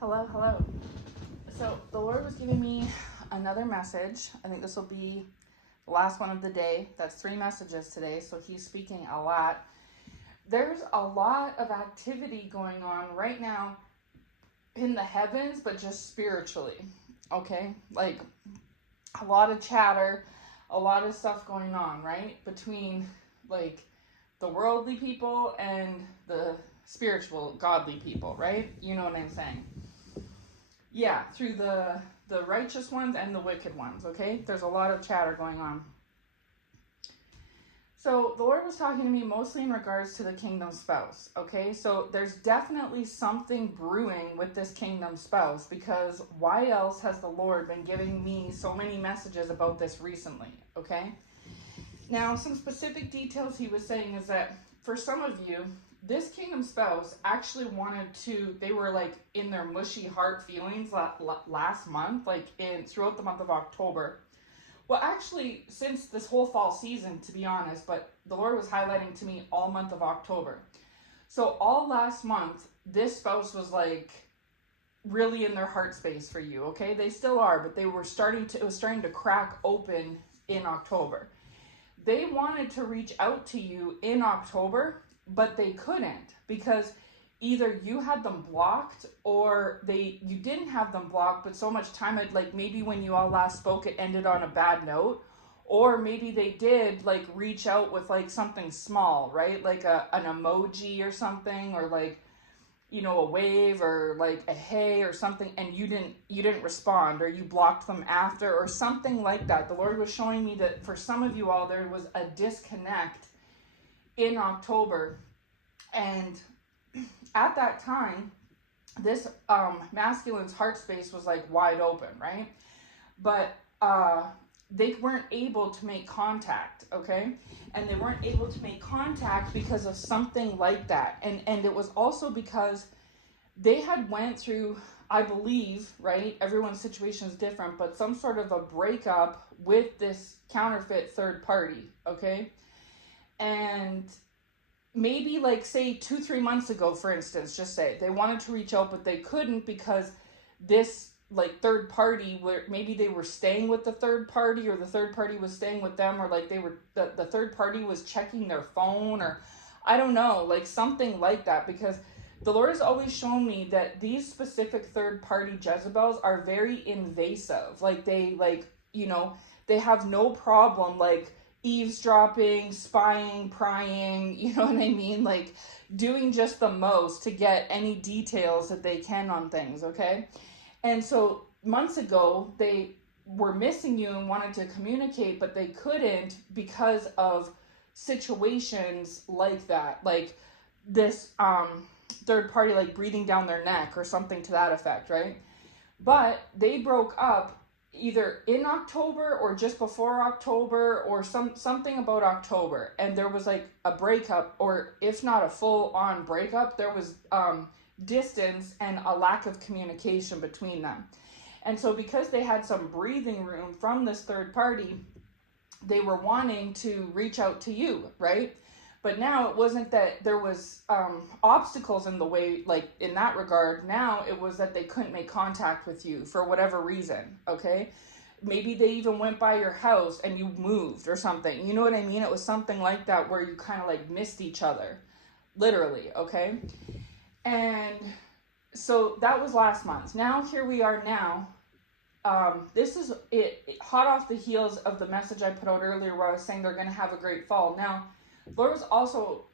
Hello, hello. So the Lord was giving me another message. I think this will be the last one of the day. That's 3 messages today, so he's speaking a lot. There's a lot of activity going on right now in the heavens, but just spiritually, okay? Like a lot of chatter, a lot of stuff going on, right? Between like the worldly people and the spiritual, godly people, right? You know what I'm saying? Yeah, through the righteous ones and the wicked ones, okay? There's a lot of chatter going on. So the Lord was talking to me mostly in regards to the kingdom spouse, okay? So there's definitely something brewing with this kingdom spouse, because why else has the Lord been giving me so many messages about this recently, okay? Now, some specific details he was saying is that for some of you, this kingdom spouse actually wanted to, they were like in their mushy heart feelings last month, like throughout the month of October. Well, actually, since this whole fall season, to be honest, but the Lord was highlighting to me all month of October. So all last month, this spouse was like really in their heart space for you, okay? They still are, but it was starting to crack open in October. They wanted to reach out to you in October, but they couldn't, because either you had them blocked or you didn't have them blocked, but so much time had, like, maybe when you all last spoke it ended on a bad note, or maybe they did like reach out with like something small, right? Like an emoji or something, or like, you know, a wave or like a hey or something, and you didn't respond, or you blocked them after, or something like that. The Lord was showing me that for some of you all there was a disconnect in October, and at that time this masculine's heart space was like wide open, right? But they weren't able to make contact, okay? And they weren't able to make contact because of something like that. And it was also because they had went through, I believe, right? Everyone's situation is different, but some sort of a breakup with this counterfeit third party, okay? And maybe like say 2-3 months ago, for instance, just say they wanted to reach out, but they couldn't because this like third party, where maybe they were staying with the third party, or the third party was staying with them, or like they were the third party was checking their phone, or I don't know, like something like that. Because the Lord has always shown me that these specific third party Jezebels are very invasive. Like they, like, you know, they have no problem like eavesdropping, spying, prying, you know what I mean? Like doing just the most to get any details that they can on things, okay? And so months ago, they were missing you and wanted to communicate, but they couldn't because of situations like that. Like this third party, like breathing down their neck or something to that effect, right? But they broke up either in October or just before October, or something about October, and there was like a breakup, or if not a full on breakup, there was distance and a lack of communication between them. And so because they had some breathing room from this third party, they were wanting to reach out to you, right? But now it wasn't that there was obstacles in the way, like in that regard. Now it was that they couldn't make contact with you for whatever reason, okay? Maybe they even went by your house and you moved or something. You know what I mean? It was something like that where you kind of like missed each other, literally, okay? And so that was last month. Now here we are now. This is it hot off the heels of the message I put out earlier where I was saying they're going to have a great fall. Now, Lord was also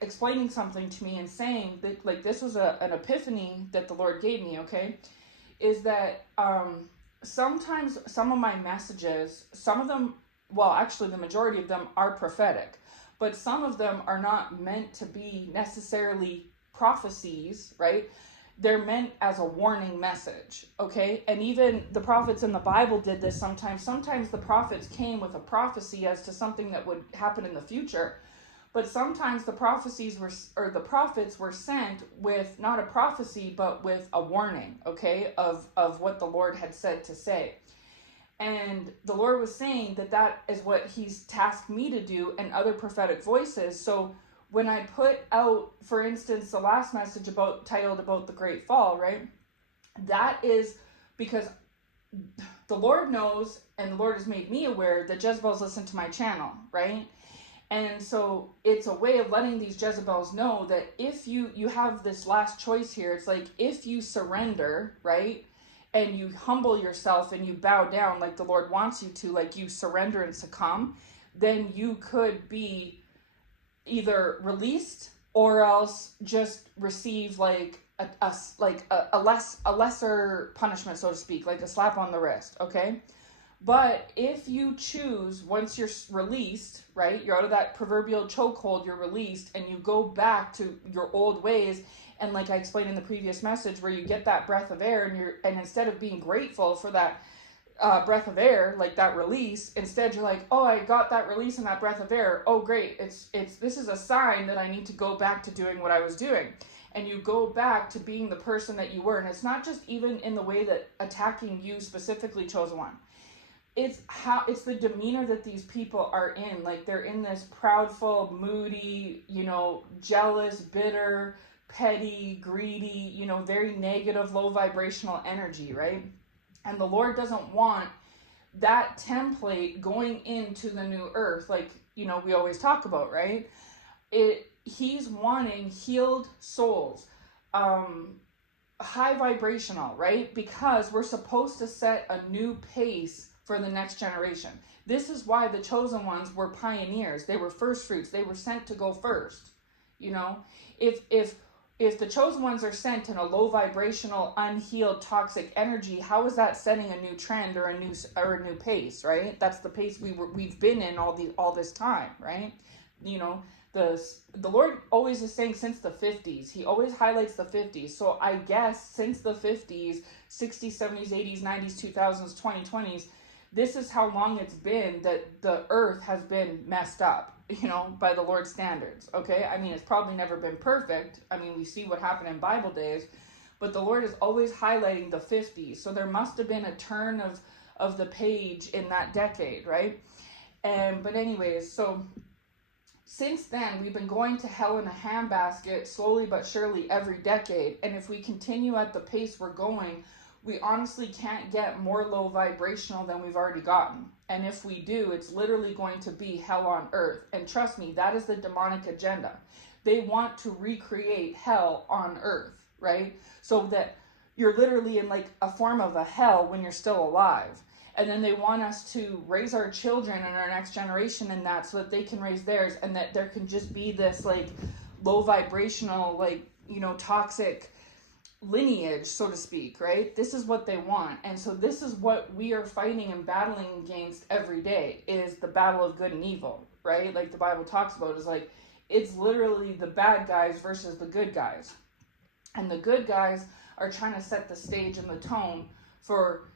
explaining something to me and saying that, like, this was an epiphany that the Lord gave me, okay? Is that sometimes some of my messages, some of them, well, actually the majority of them are prophetic, but some of them are not meant to be necessarily prophecies, right? They're meant as a warning message, okay? And even the prophets in the Bible did this sometimes. Sometimes the prophets came with a prophecy as to something that would happen in the future. But sometimes the prophecies were, or the prophets were sent with not a prophecy, but with a warning, okay, of what the Lord had said to say. And the Lord was saying that that is what he's tasked me to do, and other prophetic voices. So when I put out, for instance, the last message titled about the great fall, right? That is because the Lord knows, and the Lord has made me aware that Jezebel's listen to my channel, right? And so it's a way of letting these Jezebels know that if you have this last choice here, it's like if you surrender, right, and you humble yourself and you bow down like the Lord wants you to, like you surrender and succumb, then you could be either released or else just receive like a lesser punishment, so to speak, like a slap on the wrist, okay? But if you choose, once you're released, right, you're out of that proverbial chokehold, you're released, and you go back to your old ways, and like I explained in the previous message, where you get that breath of air, and instead of being grateful for that breath of air, like that release, instead you're like, oh, I got that release and that breath of air. Oh, great! It's this is a sign that I need to go back to doing what I was doing, and you go back to being the person that you were. And it's not just even in the way that attacking you specifically, chosen one. It's the demeanor that these people are in. Like they're in this proudful, moody, jealous, bitter, petty, greedy, very negative, low vibrational energy, right? And the Lord doesn't want that template going into the new earth, like, we always talk about, right? He's wanting healed souls, high vibrational, right? Because we're supposed to set a new pace for the next generation. This is why the chosen ones were pioneers. They were first fruits. They were sent to go first. If the chosen ones are sent in a low vibrational, unhealed, toxic energy, how is that setting a new trend or a new pace, right? That's the pace we've been in all this time, right? The Lord always is saying since the 50s. He always highlights the 50s. So I guess since the 50s, 60s, 70s, 80s, 90s, 2000s, 2020s, this is how long it's been that the earth has been messed up, by the Lord's standards, okay? I mean, it's probably never been perfect. I mean, we see what happened in Bible days, but the Lord is always highlighting the 50s. So there must have been a turn of the page in that decade, right? But anyways, so since then, we've been going to hell in a handbasket slowly but surely every decade. And if we continue at the pace we're going, we honestly can't get more low vibrational than we've already gotten. And if we do, it's literally going to be hell on earth. And trust me, that is the demonic agenda. They want to recreate hell on earth, right? So that you're literally in like a form of a hell when you're still alive. And then they want us to raise our children and our next generation in that so that they can raise theirs, and that there can just be this like low vibrational, like, toxic lineage, so to speak, right? This is what they want. And so this is what we are fighting and battling against every day, is the battle of good and evil, right? Like the Bible talks about, is like, it's literally the bad guys versus the good guys. And the good guys are trying to set the stage and the tone for,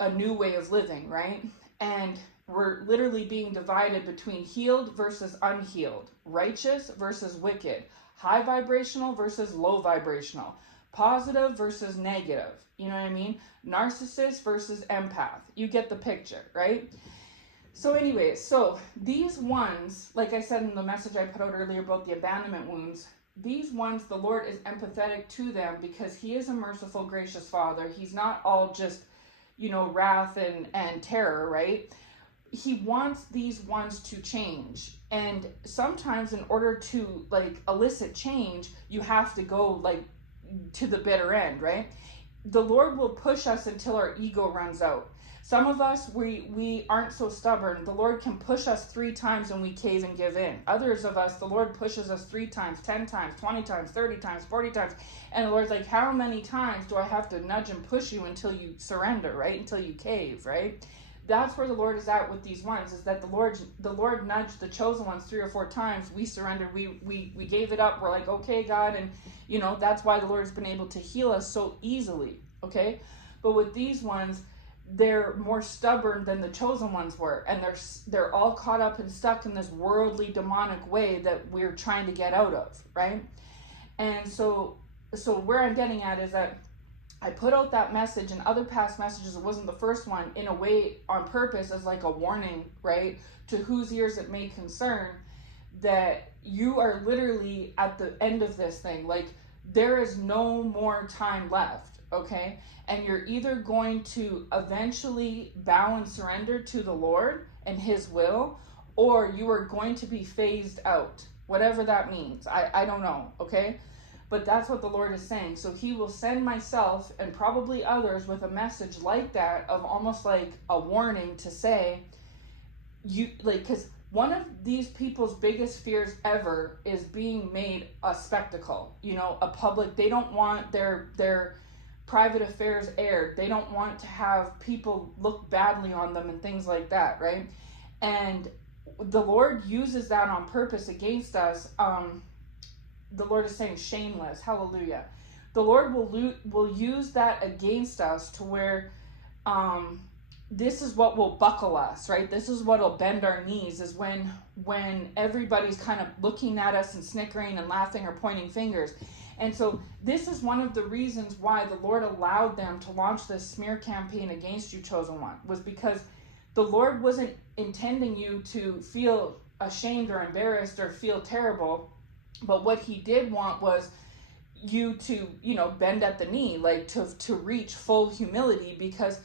a new way of living, right? And we're literally being divided between healed versus unhealed, righteous versus wicked, high vibrational versus low vibrational, positive versus negative, you know what I mean? Narcissist versus empath. You get the picture, right? So anyways, so these ones, like I said in the message I put out earlier about the abandonment wounds, these ones, the Lord is empathetic to them because he is a merciful, gracious Father. He's not all just, wrath and terror, right? He wants these ones to change. And sometimes in order to like elicit change, you have to go like to the bitter end, right? The Lord will push us until our ego runs out. Some of us, we aren't so stubborn. The Lord can push us 3 times and we cave and give in. Others of us, the Lord pushes us 3 times, 10 times, 20 times, 30 times, 40 times. And the Lord's like, how many times do I have to nudge and push you until you surrender, right? Until you cave, right? That's where the Lord is at with these ones, is that the Lord nudged the chosen ones 3 or 4 times. We surrendered. We gave it up. We're like, okay, God. And, that's why the Lord has been able to heal us so easily, okay? But with these ones, they're more stubborn than the chosen ones were, and they're all caught up and stuck in this worldly demonic way that we're trying to get out of, right? And so where I'm getting at is that I put out that message, and other past messages, it wasn't the first one, in a way on purpose as like a warning, right, to whose ears it may concern, that you are literally at the end of this thing. Like, there is no more time left. okay? And you're either going to eventually bow and surrender to the Lord and his will, or you are going to be phased out, whatever that means. I don't know, okay? But that's what the Lord is saying. So he will send myself and probably others with a message like that, of almost like a warning to say, you, like, because one of these people's biggest fears ever is being made a spectacle, you know, a public. They don't want their private affairs aired. They don't want to have people look badly on them and things like that, right? And the Lord uses that on purpose against us. The Lord is saying shameless, hallelujah. The Lord will use that against us to where this is what will buckle us, right? This is what will bend our knees, is when everybody's kind of looking at us and snickering and laughing or pointing fingers. And so this is one of the reasons why the Lord allowed them to launch this smear campaign against you, chosen one, was because the Lord wasn't intending you to feel ashamed or embarrassed or feel terrible, but what he did want was you to, you know, bend at the knee, like to reach full humility, because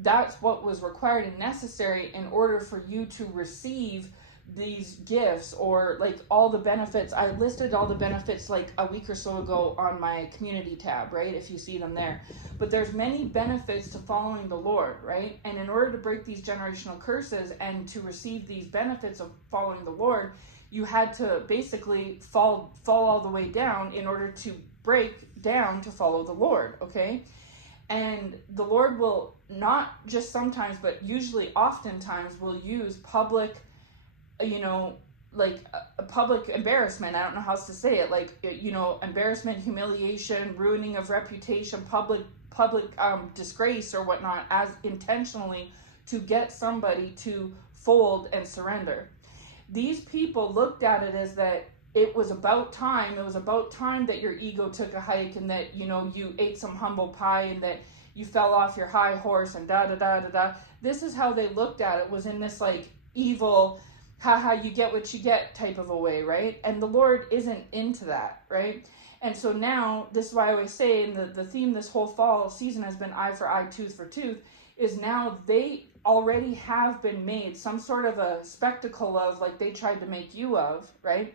that's what was required and necessary in order for you to receive these gifts, or like all the benefits. I listed all the benefits like a week or so ago on my community tab, right? If you see them there. But there's many benefits to following the Lord, right? And in order to break these generational curses and to receive these benefits of following the Lord, you had to basically fall all the way down in order to break down to follow the Lord, okay? And the Lord will not just sometimes, but usually oftentimes will use public, you know, like a public embarrassment. I don't know how else to say it. Like, you know, embarrassment, humiliation, ruining of reputation, public disgrace or whatnot, as intentionally to get somebody to fold and surrender. These people looked at it as that it was about time that your ego took a hike, and that, you know, you ate some humble pie, and that you fell off your high horse, and da da da da da. This is how they looked at it, was in this like evil, haha, you get what you get type of a way, right? And the Lord isn't into that, right? And so now, this is why I always say, and the theme this whole fall season has been eye for eye, tooth for tooth, is now they already have been made some sort of a spectacle of, like they tried to make you of, right?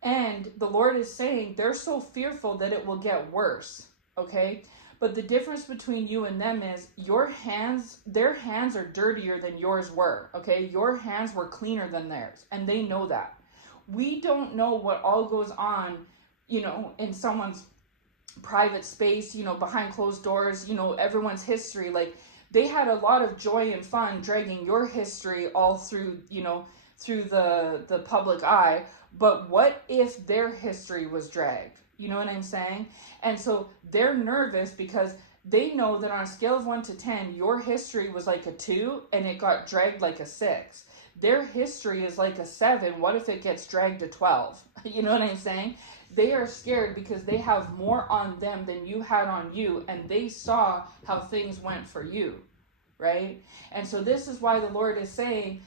And the Lord is saying they're so fearful that it will get worse, okay? But the difference between you and them is their hands are dirtier than yours were, okay? Your hands were cleaner than theirs, and they know that. We don't know what all goes on, you know, in someone's private space, you know, behind closed doors, you know, everyone's history. Like, they had a lot of joy and fun dragging your history all through, you know, through the public eye. But what if their history was dragged? You know what I'm saying? And so they're nervous because they know that on a scale of 1 to 10, your history was like a 2 and it got dragged like a 6. Their history is like a 7. What if it gets dragged to 12? You know what I'm saying? They are scared because they have more on them than you had on you, and they saw how things went for you, right? And so this is why the Lord is saying,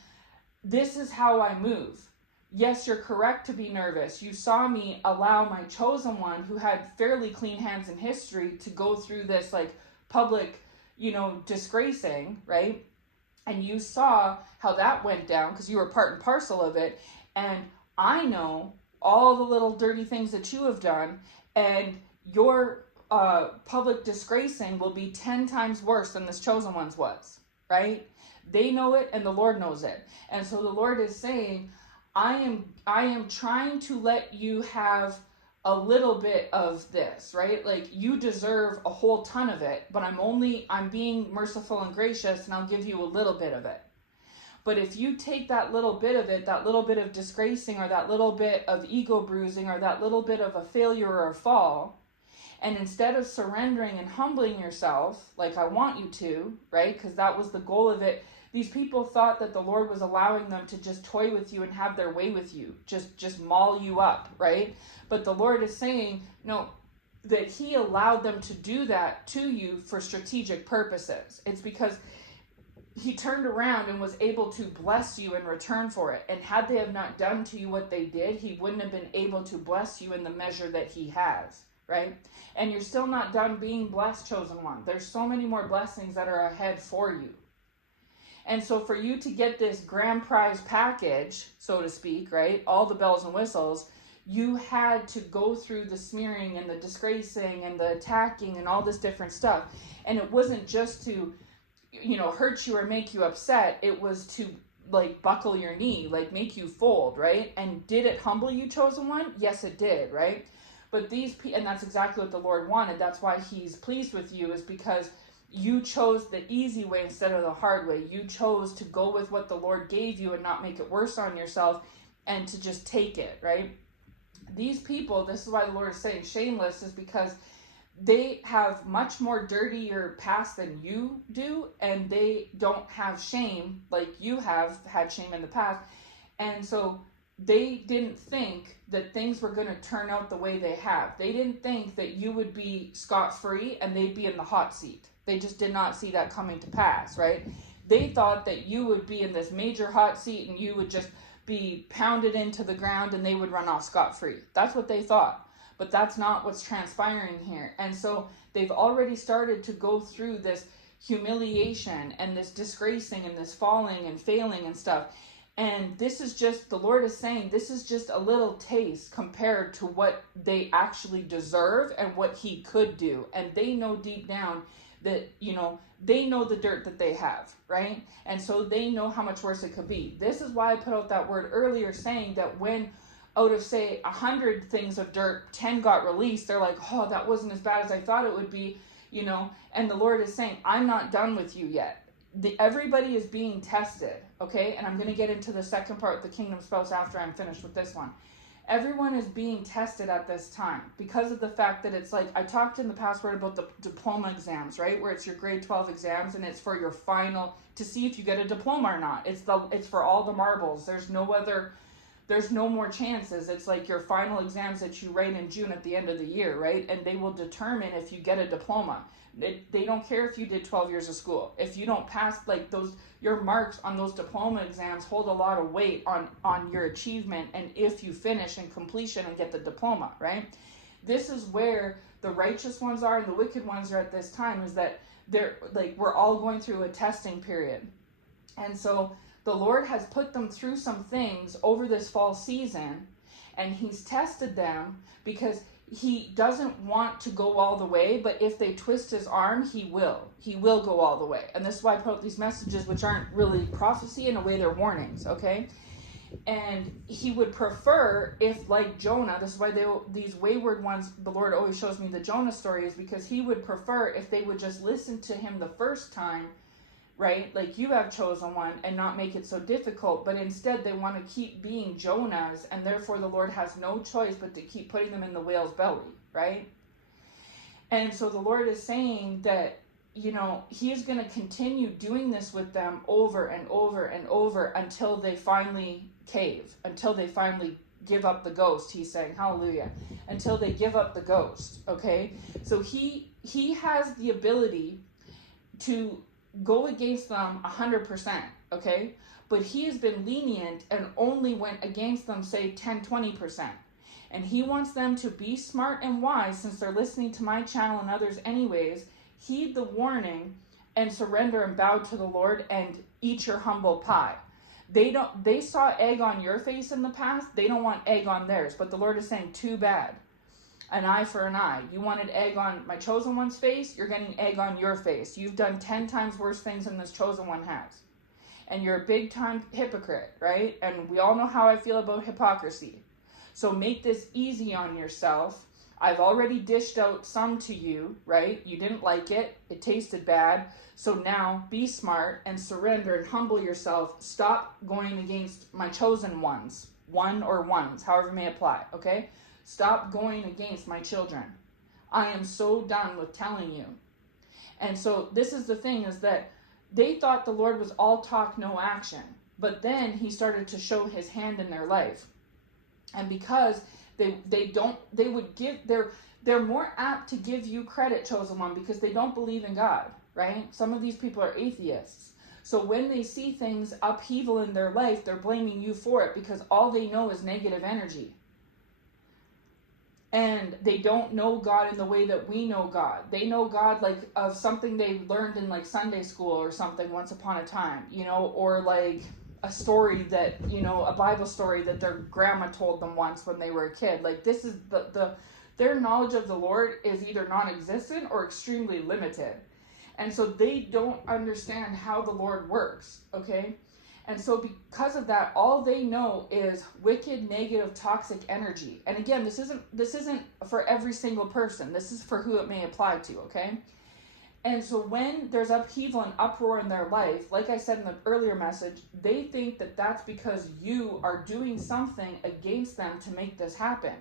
this is how I move. Yes, you're correct to be nervous. You saw me allow my chosen one, who had fairly clean hands in history, to go through this like public, you know, disgracing, right? And you saw how that went down because you were part and parcel of it. And I know all the little dirty things that you have done, and your public disgracing will be 10 times worse than this chosen one's was, right? They know it, and the Lord knows it. And so the Lord is saying, I am trying to let you have a little bit of this, right? Like, you deserve a whole ton of it, but I'm being merciful and gracious, and I'll give you a little bit of it. But if you take that little bit of it, that little bit of disgracing, or that little bit of ego bruising, or that little bit of a failure or a fall, and instead of surrendering and humbling yourself like I want you to, right? Because that was the goal of it. These people thought that the Lord was allowing them to just toy with you and have their way with you, just maul you up, right? But the Lord is saying, no, that he allowed them to do that to you for strategic purposes. It's because he turned around and was able to bless you in return for it. And had they have not done to you what they did, he wouldn't have been able to bless you in the measure that he has, right? And you're still not done being blessed, chosen one. There's so many more blessings that are ahead for you. And so for you to get this grand prize package, so to speak, right, all the bells and whistles, you had to go through the smearing and the disgracing and the attacking and all this different stuff. And it wasn't just to, hurt you or make you upset. It was to, like, buckle your knee, like, make you fold, right? And did it humble you, chosen one? Yes, it did, right? But and that's exactly what the Lord wanted. That's why he's pleased with you, is because you chose the easy way instead of the hard way. You chose to go with what the Lord gave you and not make it worse on yourself, and to just take it, right? These people, this is why the Lord is saying shameless, is because they have much more dirtier past than you do, and they don't have shame like you have had shame in the past. And so they didn't think that things were going to turn out the way they have. They didn't think that you would be scot-free and they'd be in the hot seat. They just did not see that coming to pass, right? They thought that you would be in this major hot seat and you would just be pounded into the ground and they would run off scot-free. That's what they thought. But that's not what's transpiring here. And so they've already started to go through this humiliation and this disgracing and this falling and failing and stuff. And this is just, the Lord is saying, this is just a little taste compared to what they actually deserve and what he could do. And they know deep down that, they know the dirt that they have, right? And so they know how much worse it could be. This is why I put out that word earlier, saying that when out of, say, 100 things of dirt, 10 got released, they're like, oh, that wasn't as bad as I thought it would be, and the Lord is saying, I'm not done with you yet. Everybody is being tested, okay? And I'm going to get into the second part, the kingdom spouse, after I'm finished with this one. Everyone is being tested at this time because of the fact that it's like, I talked in the past word about the diploma exams, right? Where it's your grade 12 exams and it's for your final, to see if you get a diploma or not. It's for all the marbles. There's no more chances. It's like your final exams that you write in June at the end of the year, right? And they will determine if you get a diploma. They don't care if you did 12 years of school. If you don't pass, like, your marks on those diploma exams hold a lot of weight on your achievement and if you finish and completion and get the diploma, right? This is where the righteous ones are and the wicked ones are at this time, is that they're like, we're all going through a testing period. And so the Lord has put them through some things over this fall season, and he's tested them because he doesn't want to go all the way, but if they twist his arm, he will go all the way. And this is why I put out these messages, which aren't really prophecy, in a way they're warnings, okay? And he would prefer if, like Jonah, this is why these wayward ones, the Lord always shows me the Jonah story, is because he would prefer if they would just listen to him the first time, right? Like you have chosen one, and not make it so difficult, but instead they want to keep being Jonahs, and therefore the Lord has no choice but to keep putting them in the whale's belly, right? And so the Lord is saying that, he is going to continue doing this with them over and over and over until they finally cave, until they finally give up the ghost. He's saying, hallelujah, until they give up the ghost, okay? So he has the ability to go against them 100%, okay? But he has been lenient and only went against them, say, 10-20%. And he wants them to be smart and wise, since they're listening to my channel and others anyways. Heed the warning and surrender and bow to the Lord and eat your humble pie. They saw egg on your face in the past. They don't want egg on theirs. But the Lord is saying, too bad. An eye for an eye. You wanted egg on my chosen one's face, you're getting egg on your face. You've done 10 times worse things than this chosen one has. And you're a big time hypocrite, right? And we all know how I feel about hypocrisy. So make this easy on yourself. I've already dished out some to you, right? You didn't like it. It tasted bad. So now be smart and surrender and humble yourself. Stop going against my chosen ones. One or ones, however may apply, okay? Stop going against my children. I am so done with telling you. And so this is the thing, is that they thought the Lord was all talk, no action. But then he started to show his hand in their life. And because they're more apt to give you credit, chosen one, because they don't believe in God, right? Some of these people are atheists. So when they see things upheaval in their life, they're blaming you for it because all they know is negative energy. and they don't know God in the way that we know God. They know God like of something they learned in like Sunday school or something once upon a time, you know, or like a story that, you know, a Bible story that their grandma told them once when they were a kid. Like this is their knowledge of the Lord is either non-existent or extremely limited. And so they don't understand how the Lord works, okay? And so because of that, all they know is wicked, negative, toxic energy. And again, this isn't for every single person. This is for who it may apply to, okay? And so when there's upheaval and uproar in their life, like I said in the earlier message, they think that that's because you are doing something against them to make this happen.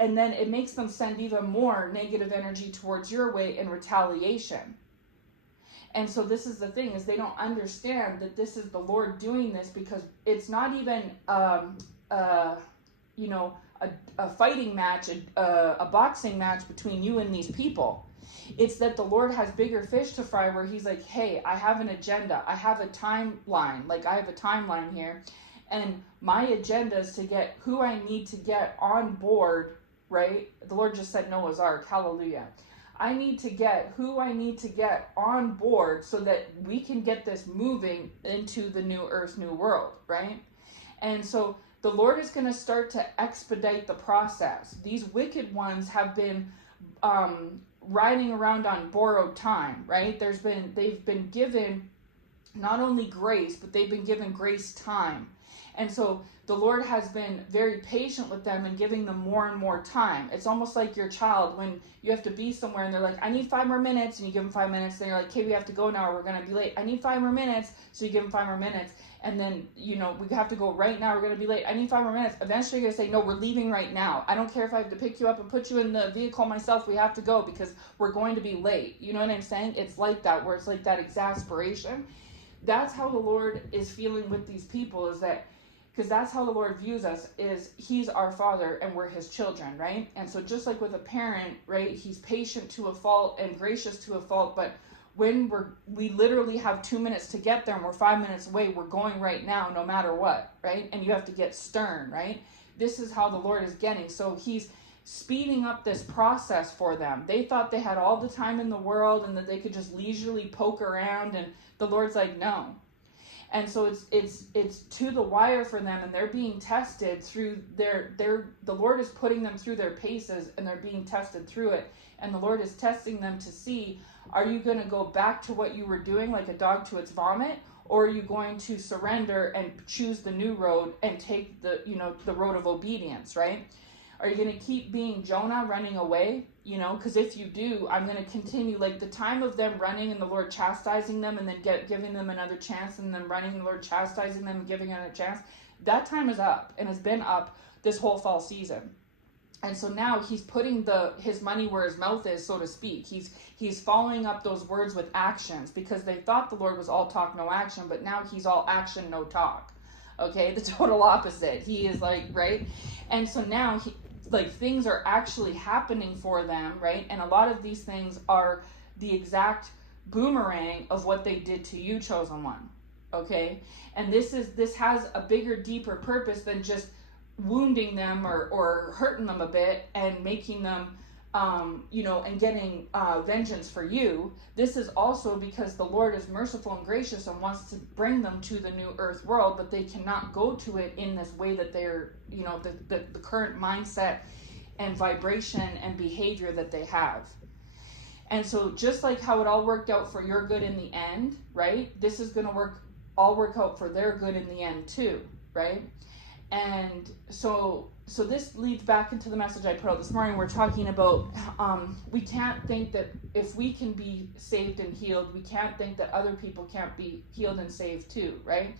And then it makes them send even more negative energy towards your way in retaliation. And so this is the thing, is they don't understand that this is the Lord doing this, because it's not even, you know, a fighting match, a boxing match between you and these people. It's that the Lord has bigger fish to fry, where he's like, hey, I have an agenda. I have a timeline. Like, I have a timeline here. And my agenda is to get who I need to get on board, right? The Lord just said Noah's Ark. Hallelujah. I need to get who I need to get on board so that we can get this moving into the new earth, new world, right? And so the Lord is going to start to expedite the process. These wicked ones have been riding around on borrowed time, right? They've been given not only grace, but they've been given grace time. And so the Lord has been very patient with them and giving them more and more time. It's almost like your child when you have to be somewhere and they're like, I need 5 more minutes. And you give them 5 minutes. Then you're like, okay, we have to go now or we're going to be late. I need 5 more minutes. So you give them 5 more minutes. And then, you know, we have to go right now. We're going to be late. I need 5 more minutes. Eventually you're going to say, no, we're leaving right now. I don't care if I have to pick you up and put you in the vehicle myself. We have to go because we're going to be late. You know what I'm saying? It's like that, where it's like that exasperation. That's how the Lord is feeling with these people, is that, because that's how the Lord views us, is he's our father and we're his children, right? And so just like with a parent, right, he's patient to a fault and gracious to a fault, but when we literally have 2 minutes to get there and we're 5 minutes away, we're going right now no matter what, right? And you have to get stern, right? This is how the Lord is getting. So he's speeding up this process for them. They thought they had all the time in the world and that they could just leisurely poke around, and the Lord's like, no. And so it's to the wire for them, and they're being tested through the Lord is putting them through their paces, and they're being tested through it. And the Lord is testing them to see, are you going to go back to what you were doing like a dog to its vomit, or are you going to surrender and choose the new road and take the road of obedience, right? Are you going to keep being Jonah, running away? You know, because if you do, I'm going to continue, like the time of them running and the Lord chastising them and then giving them another chance, and then running and the Lord chastising them and giving them another chance. That time is up, and has been up this whole fall season. And so now he's putting his money where his mouth is, so to speak. He's following up those words with actions, because they thought the Lord was all talk, no action, but now he's all action, no talk. Okay, the total opposite. He is like, right? And so now things are actually happening for them, right? And a lot of these things are the exact boomerang of what they did to you, chosen one. Okay? And this has a bigger, deeper purpose than just wounding them or hurting them a bit and making them and getting vengeance for you. This is also because the Lord is merciful and gracious and wants to bring them to the new earth world, but they cannot go to it in this way that they're, the current mindset and vibration and behavior that they have. And so just like how it all worked out for your good in the end, right? This is going to all work out for their good in the end too, right? And so this leads back into the message I put out this morning. We're talking about we can't think that if we can be saved and healed, we can't think that other people can't be healed and saved too, right?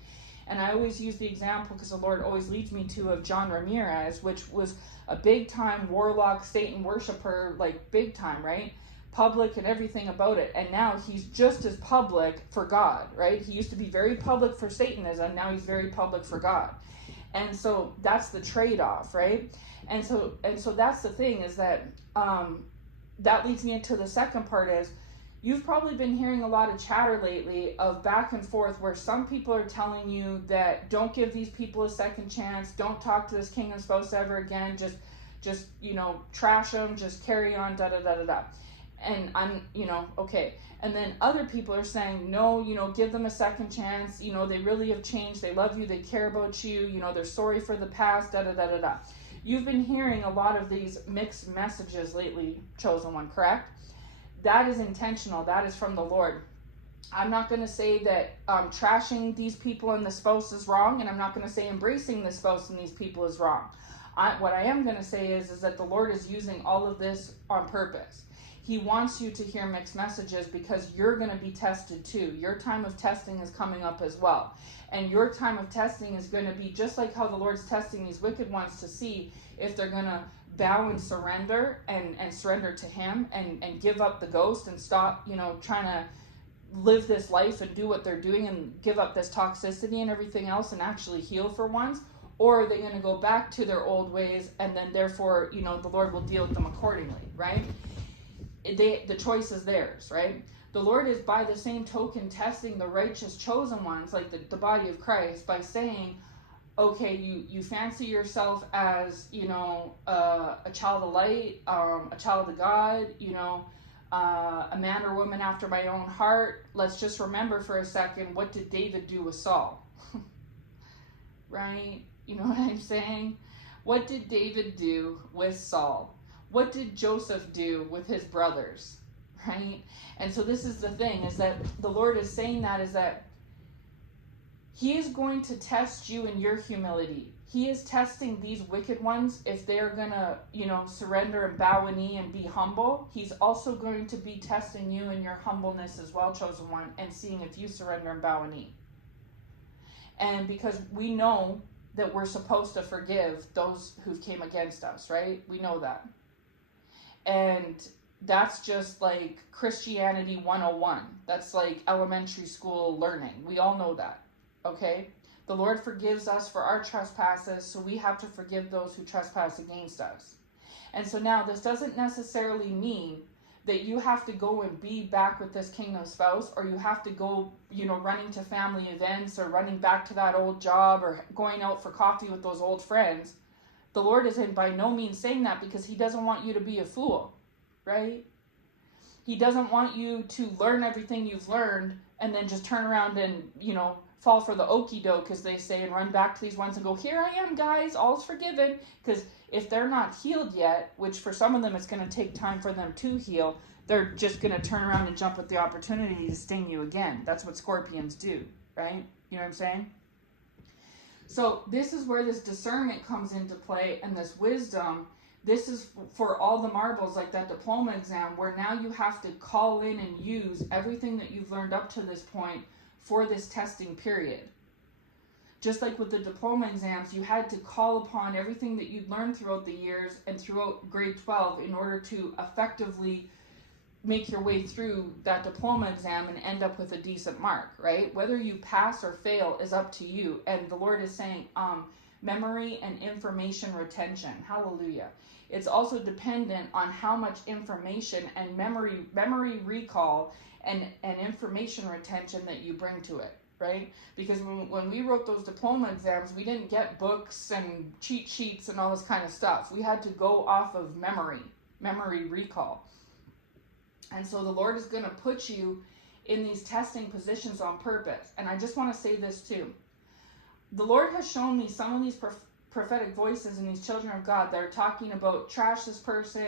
And I always use the example, because the Lord always leads me to, of John Ramirez, which was a big time warlock, Satan worshiper, like big time, right? Public and everything about it. And now he's just as public for God, right? He used to be very public for Satanism. Now he's very public for God. And so that's the trade-off, right? And so that's the thing, is that that leads me into the second part, is you've probably been hearing a lot of chatter lately of back and forth, where some people are telling you that don't give these people a second chance, don't talk to this kingdom spouse ever again, just, trash them, just carry on, da da da da da. And I'm, okay. And then other people are saying, no, give them a second chance. They really have changed. They love you. They care about you. They're sorry for the past, da da da da da. You've been hearing a lot of these mixed messages lately, Chosen One, correct? That is intentional. That is from the Lord. I'm not going to say that trashing these people and the spouse is wrong, and I'm not going to say embracing the spouse and these people is wrong. What I am going to say is that the Lord is using all of this on purpose. He wants you to hear mixed messages because you're going to be tested too. Your time of testing is coming up as well. And your time of testing is going to be just like how the Lord's testing these wicked ones to see if they're going to bow and surrender and surrender to Him and give up the ghost and stop, trying to live this life and do what they're doing and give up this toxicity and everything else and actually heal for once. Or are they going to go back to their old ways, and then therefore, the Lord will deal with them accordingly, right? The choice is theirs, right? The Lord is by the same token testing the righteous chosen ones, like the body of Christ, by saying, okay, you fancy yourself as, a child of light, a child of God, a man or woman after my own heart. Let's just remember for a second, what did David do with Saul? Right? You know what I'm saying? What did David do with Saul? What did Joseph do with his brothers? Right? And so this is the thing, is that the Lord is saying that, is that He is going to test you in your humility. He is testing these wicked ones. If they're going to, surrender and bow a knee and be humble, He's also going to be testing you in your humbleness as well, Chosen One, and seeing if you surrender and bow a knee. And because we know that we're supposed to forgive those who came against us, right? We know that. And that's just like Christianity 101. That's like elementary school learning. We all know that, okay? The Lord forgives us for our trespasses, so we have to forgive those who trespass against us. And so now this doesn't necessarily mean that you have to go and be back with this kingdom spouse, or you have to go, running to family events, or running back to that old job, or going out for coffee with those old friends. The Lord isn't by no means saying that, because He doesn't want you to be a fool, right? He doesn't want you to learn everything you've learned and then just turn around and, fall for the okie doke, as they say, and run back to these ones and go, here I am, guys, all's forgiven. Because if they're not healed yet, which for some of them it's going to take time for them to heal, they're just going to turn around and jump at the opportunity to sting you again. That's what scorpions do, right? You know what I'm saying? So this is where this discernment comes into play, and this wisdom. This is for all the marbles, like that diploma exam, where now you have to call in and use everything that you've learned up to this point for this testing period. Just like with the diploma exams, you had to call upon everything that you'd learned throughout the years and throughout grade 12 in order to effectively make your way through that diploma exam and end up with a decent mark, right? Whether you pass or fail is up to you. And the Lord is saying, memory and information retention. Hallelujah. It's also dependent on how much information and memory recall and information retention that you bring to it, right? Because when we wrote those diploma exams, we didn't get books and cheat sheets and all this kind of stuff. We had to go off of memory recall. And so the Lord is going to put you in these testing positions on purpose. And I just want to say this too. The Lord has shown me some of these prophetic voices in these children of God that are talking about trash this person,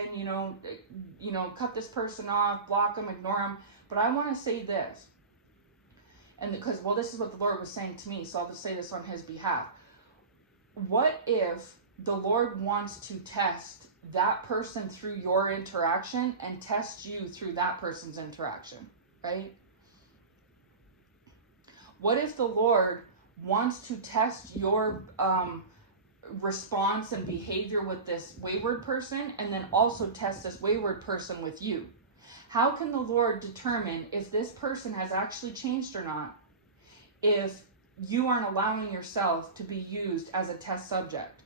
cut this person off, block them, ignore them. But I want to say this, and because, this is what the Lord was saying to me, so I'll just say this on His behalf. What if the Lord wants to test that person through your interaction and test you through that person's interaction, right? What if the Lord wants to test your response and behavior with this wayward person, and then also test this wayward person with you? How can the Lord determine if this person has actually changed or not if you aren't allowing yourself to be used as a test subject?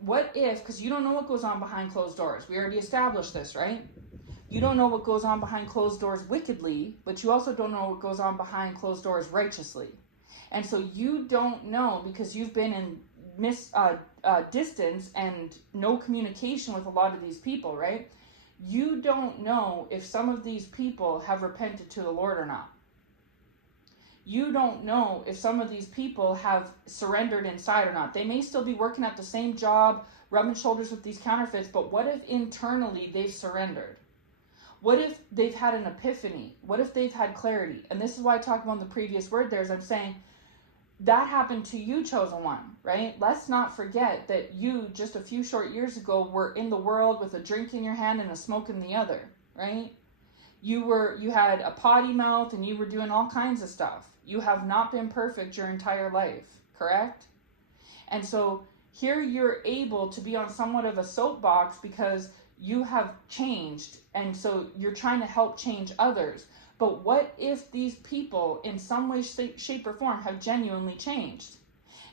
What if, because you don't know what goes on behind closed doors. We already established this, right? You don't know what goes on behind closed doors wickedly, but you also don't know what goes on behind closed doors righteously. And so you don't know, because you've been in distance and no communication with a lot of these people, right? You don't know if some of these people have repented to the Lord or not. You don't know if some of these people have surrendered inside or not. They may still be working at the same job, rubbing shoulders with these counterfeits, but what if internally they've surrendered? What if they've had an epiphany? What if they've had clarity? And this is why I talked about in the previous word there, is I'm saying that happened to you, chosen one, right? Let's not forget that you, just a few short years ago, were in the world with a drink in your hand and a smoke in the other, right? You had a potty mouth and you were doing all kinds of stuff. You have not been perfect your entire life, correct? And so here you're able to be on somewhat of a soapbox because you have changed, and so you're trying to help change others. But what if these people in some way, shape, or form have genuinely changed?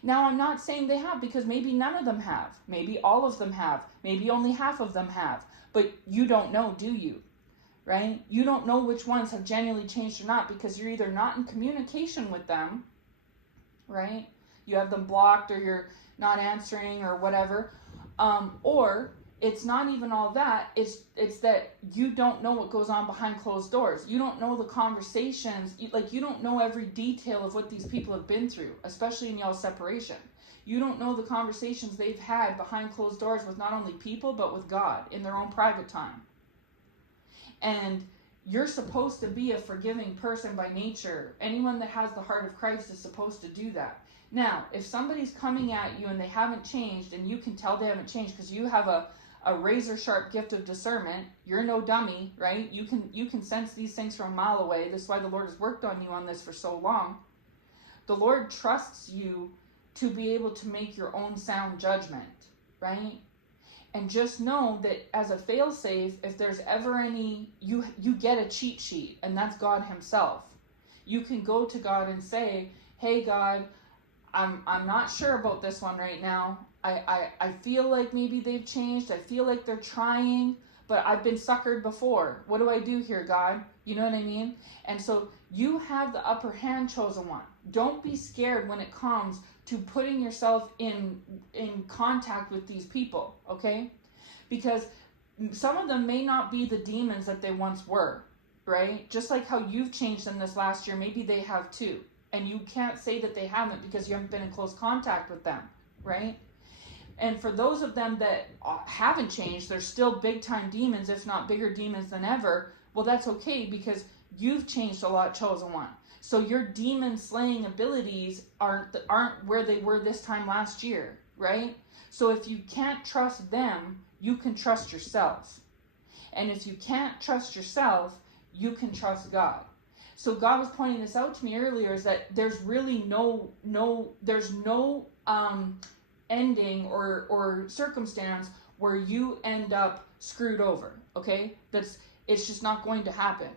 Now, I'm not saying they have, because maybe none of them have. Maybe all of them have. Maybe only half of them have. But you don't know, do you? Right? You don't know which ones have genuinely changed or not, because you're either not in communication with them, right? You have them blocked, or you're not answering, or whatever. Or it's not even all that. It's that you don't know what goes on behind closed doors. You don't know the conversations. You don't know every detail of what these people have been through, especially in y'all's separation. You don't know the conversations they've had behind closed doors with not only people, but with God in their own private time. And you're supposed to be a forgiving person by nature. Anyone that has the heart of Christ is supposed to do that. Now, if somebody's coming at you and they haven't changed, and you can tell they haven't changed because you have a razor sharp gift of discernment, you're no dummy, right? You can sense these things from a mile away. This is why the Lord has worked on you on this for so long. The Lord trusts you to be able to make your own sound judgment, right? And just know that as a fail-safe, if there's ever any, you get a cheat sheet, and that's God himself. You can go to God and say, hey God, I'm not sure about this one right now. I feel like maybe they've changed. I feel like they're trying, but I've been suckered before. What do I do here, God? You know what I mean? And so you have the upper hand, chosen one. Don't be scared when it comes to putting yourself in contact with these people, okay? Because some of them may not be the demons that they once were, right? Just like how you've changed them this last year, maybe they have too. And you can't say that they haven't because you haven't been in close contact with them, right? And for those of them that haven't changed, they're still big time demons, if not bigger demons than ever. Well, that's okay, because you've changed a lot, chosen one. So your demon slaying abilities aren't where they were this time last year, right? So if you can't trust them, you can trust yourself. And if you can't trust yourself, you can trust God. So God was pointing this out to me earlier, is that there's really there's no ending or circumstance where you end up screwed over, okay? It's just not going to happen.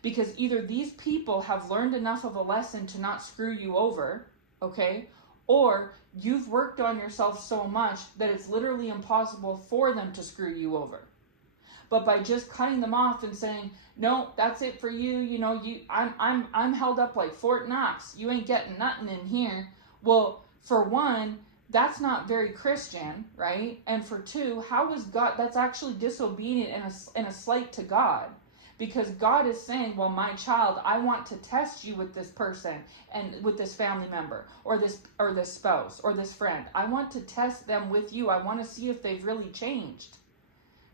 Because either these people have learned enough of a lesson to not screw you over, okay? Or you've worked on yourself so much that it's literally impossible for them to screw you over. But by just cutting them off and saying, no, that's it for you, I'm held up like Fort Knox. You ain't getting nothing in here. Well, for one, that's not very Christian, right? And for two, how is God, that's actually disobedient and a slight to God. Because God is saying, well, my child, I want to test you with this person and with this family member or this spouse or this friend. I want to test them with you. I want to see if they've really changed,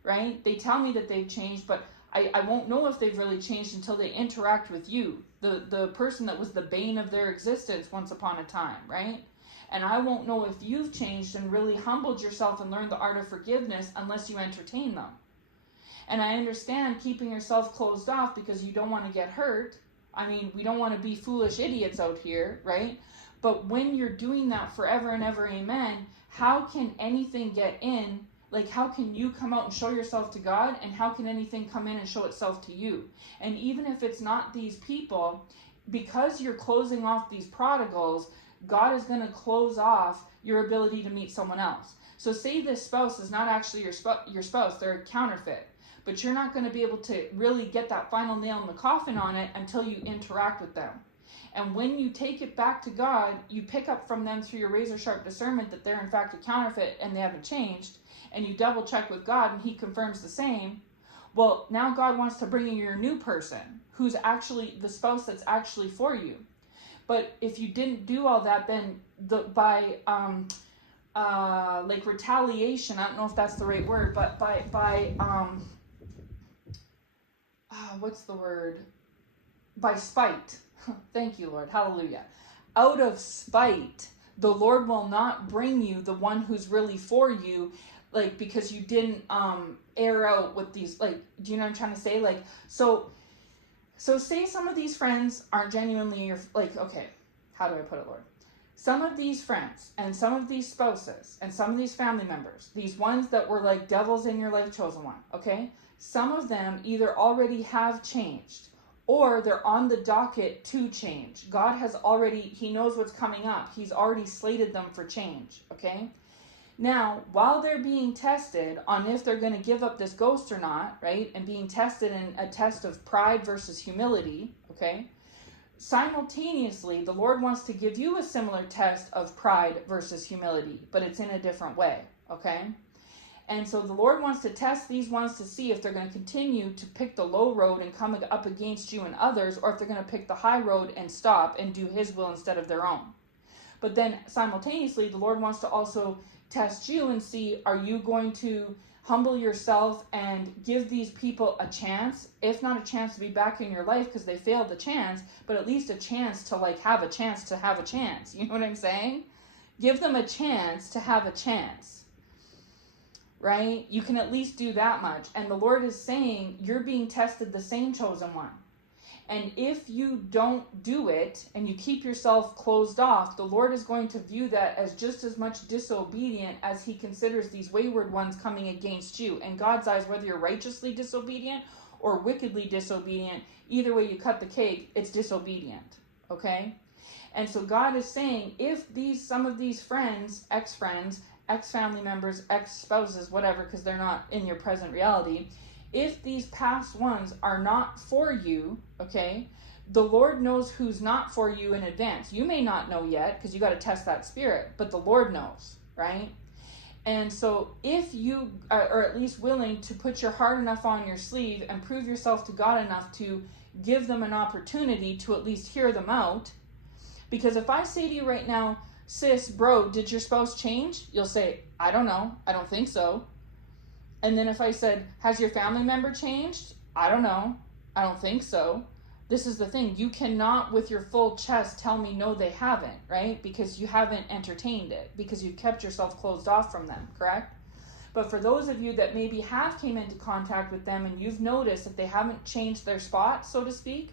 right? They tell me that they've changed, but I won't know if they've really changed until they interact with you, the person that was the bane of their existence once upon a time, right? And I won't know if you've changed and really humbled yourself and learned the art of forgiveness unless you entertain them. And I understand keeping yourself closed off because you don't want to get hurt. I mean, we don't want to be foolish idiots out here, right? But when you're doing that forever and ever, amen, how can anything get in? Like, how can you come out and show yourself to God? And how can anything come in and show itself to you? And even if it's not these people, because you're closing off these prodigals, God is going to close off your ability to meet someone else. So say this spouse is not actually your spouse, they're a counterfeit. But you're not going to be able to really get that final nail in the coffin on it until you interact with them. And when you take it back to God, you pick up from them through your razor sharp discernment that they're in fact a counterfeit and they haven't changed, and you double check with God and he confirms the same. Well, now God wants to bring in your new person who's actually the spouse that's actually for you. But if you didn't do all that, then by retaliation, I don't know if that's the right word, but by what's the word? By spite. Thank you, Lord. Hallelujah. Out of spite, the Lord will not bring you the one who's really for you, like, because you didn't air out with these, like, do you know what I'm trying to say? Like, so say some of these friends aren't genuinely your, like, okay, how do I put it, Lord? Some of these friends and some of these spouses and some of these family members, these ones that were like devils in your life, chosen one, okay? Some of them either already have changed or they're on the docket to change. God has already, he knows what's coming up. He's already slated them for change, okay? Now, while they're being tested on if they're going to give up this ghost or not, right? And being tested in a test of pride versus humility, okay? Simultaneously, the Lord wants to give you a similar test of pride versus humility, but it's in a different way, okay? And so the Lord wants to test these ones to see if they're going to continue to pick the low road and come up against you and others, or if they're going to pick the high road and stop and do his will instead of their own. But then simultaneously, the Lord wants to also test you and see, are you going to humble yourself and give these people a chance, if not a chance to be back in your life because they failed the chance, but at least a chance to like have a chance to have a chance. You know what I'm saying? Give them a chance to have a chance, right? You can at least do that much. And the Lord is saying, you're being tested the same, chosen one. And if you don't do it and you keep yourself closed off, the Lord is going to view that as just as much disobedient as he considers these wayward ones coming against you. In God's eyes, whether you're righteously disobedient or wickedly disobedient, either way you cut the cake, it's disobedient, okay? And so God is saying, if some of these friends, ex-friends, ex-family members, ex-spouses, whatever, because they're not in your present reality, if these past ones are not for you, okay, the Lord knows who's not for you in advance. You may not know yet because you got to test that spirit, but the Lord knows, right? And so if you are at least willing to put your heart enough on your sleeve and prove yourself to God enough to give them an opportunity to at least hear them out, because if I say to you right now, sis, bro, did your spouse change? You'll say, I don't know. I don't think so. And then if I said, has your family member changed? I don't know. I don't think so. This is the thing. You cannot with your full chest tell me no, they haven't, right? Because you haven't entertained it, because you've kept yourself closed off from them, correct? But for those of you that maybe have came into contact with them and you've noticed that they haven't changed their spot, so to speak,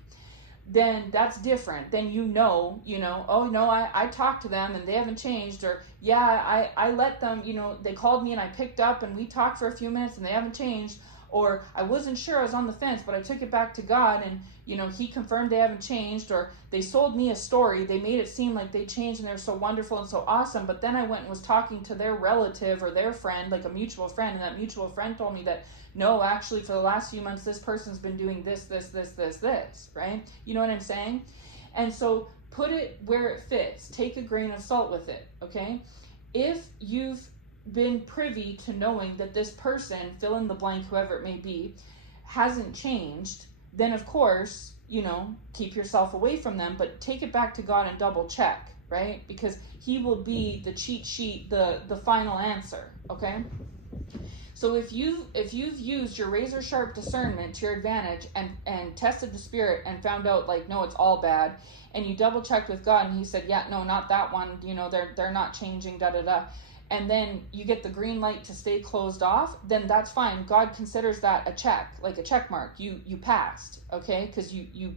then that's different. Then you know, oh no, I talked to them and they haven't changed, or yeah, I let them, they called me and I picked up and we talked for a few minutes and they haven't changed, or I wasn't sure, I was on the fence, but I took it back to God and, he confirmed they haven't changed, or they sold me a story, they made it seem like they changed and they're so wonderful and so awesome, but then I went and was talking to their relative or their friend, like a mutual friend, and that mutual friend told me that, no, actually, for the last few months, this person's been doing this, right? You know what I'm saying? And so put it where it fits. Take a grain of salt with it, okay? If you've been privy to knowing that this person, fill in the blank, whoever it may be, hasn't changed, then of course, keep yourself away from them, but take it back to God and double check, right? Because he will be the cheat sheet, the final answer, okay? So if you've used your razor sharp discernment to your advantage and tested the spirit and found out like, no, it's all bad, and you double checked with God and he said, yeah, no, not that one, they're not changing, and then you get the green light to stay closed off, then that's fine. God considers that a check, like a check mark. You passed, okay? Because you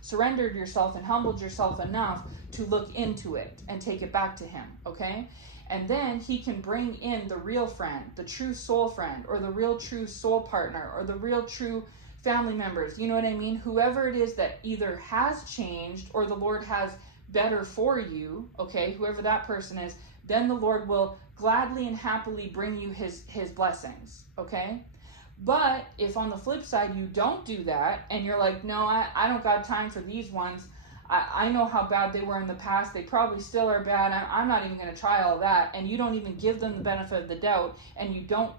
surrendered yourself and humbled yourself enough to look into it and take it back to him, okay? And then he can bring in the real friend, the true soul friend, or the real true soul partner, or the real true family members. You know what I mean? Whoever it is that either has changed or the Lord has better for you, okay, whoever that person is, then the Lord will gladly and happily bring you his blessings, okay? But if on the flip side you don't do that and you're like, no, I don't got time for these ones, I know how bad they were in the past. They probably still are bad. I'm not even going to try all that. And you don't even give them the benefit of the doubt, and you don't,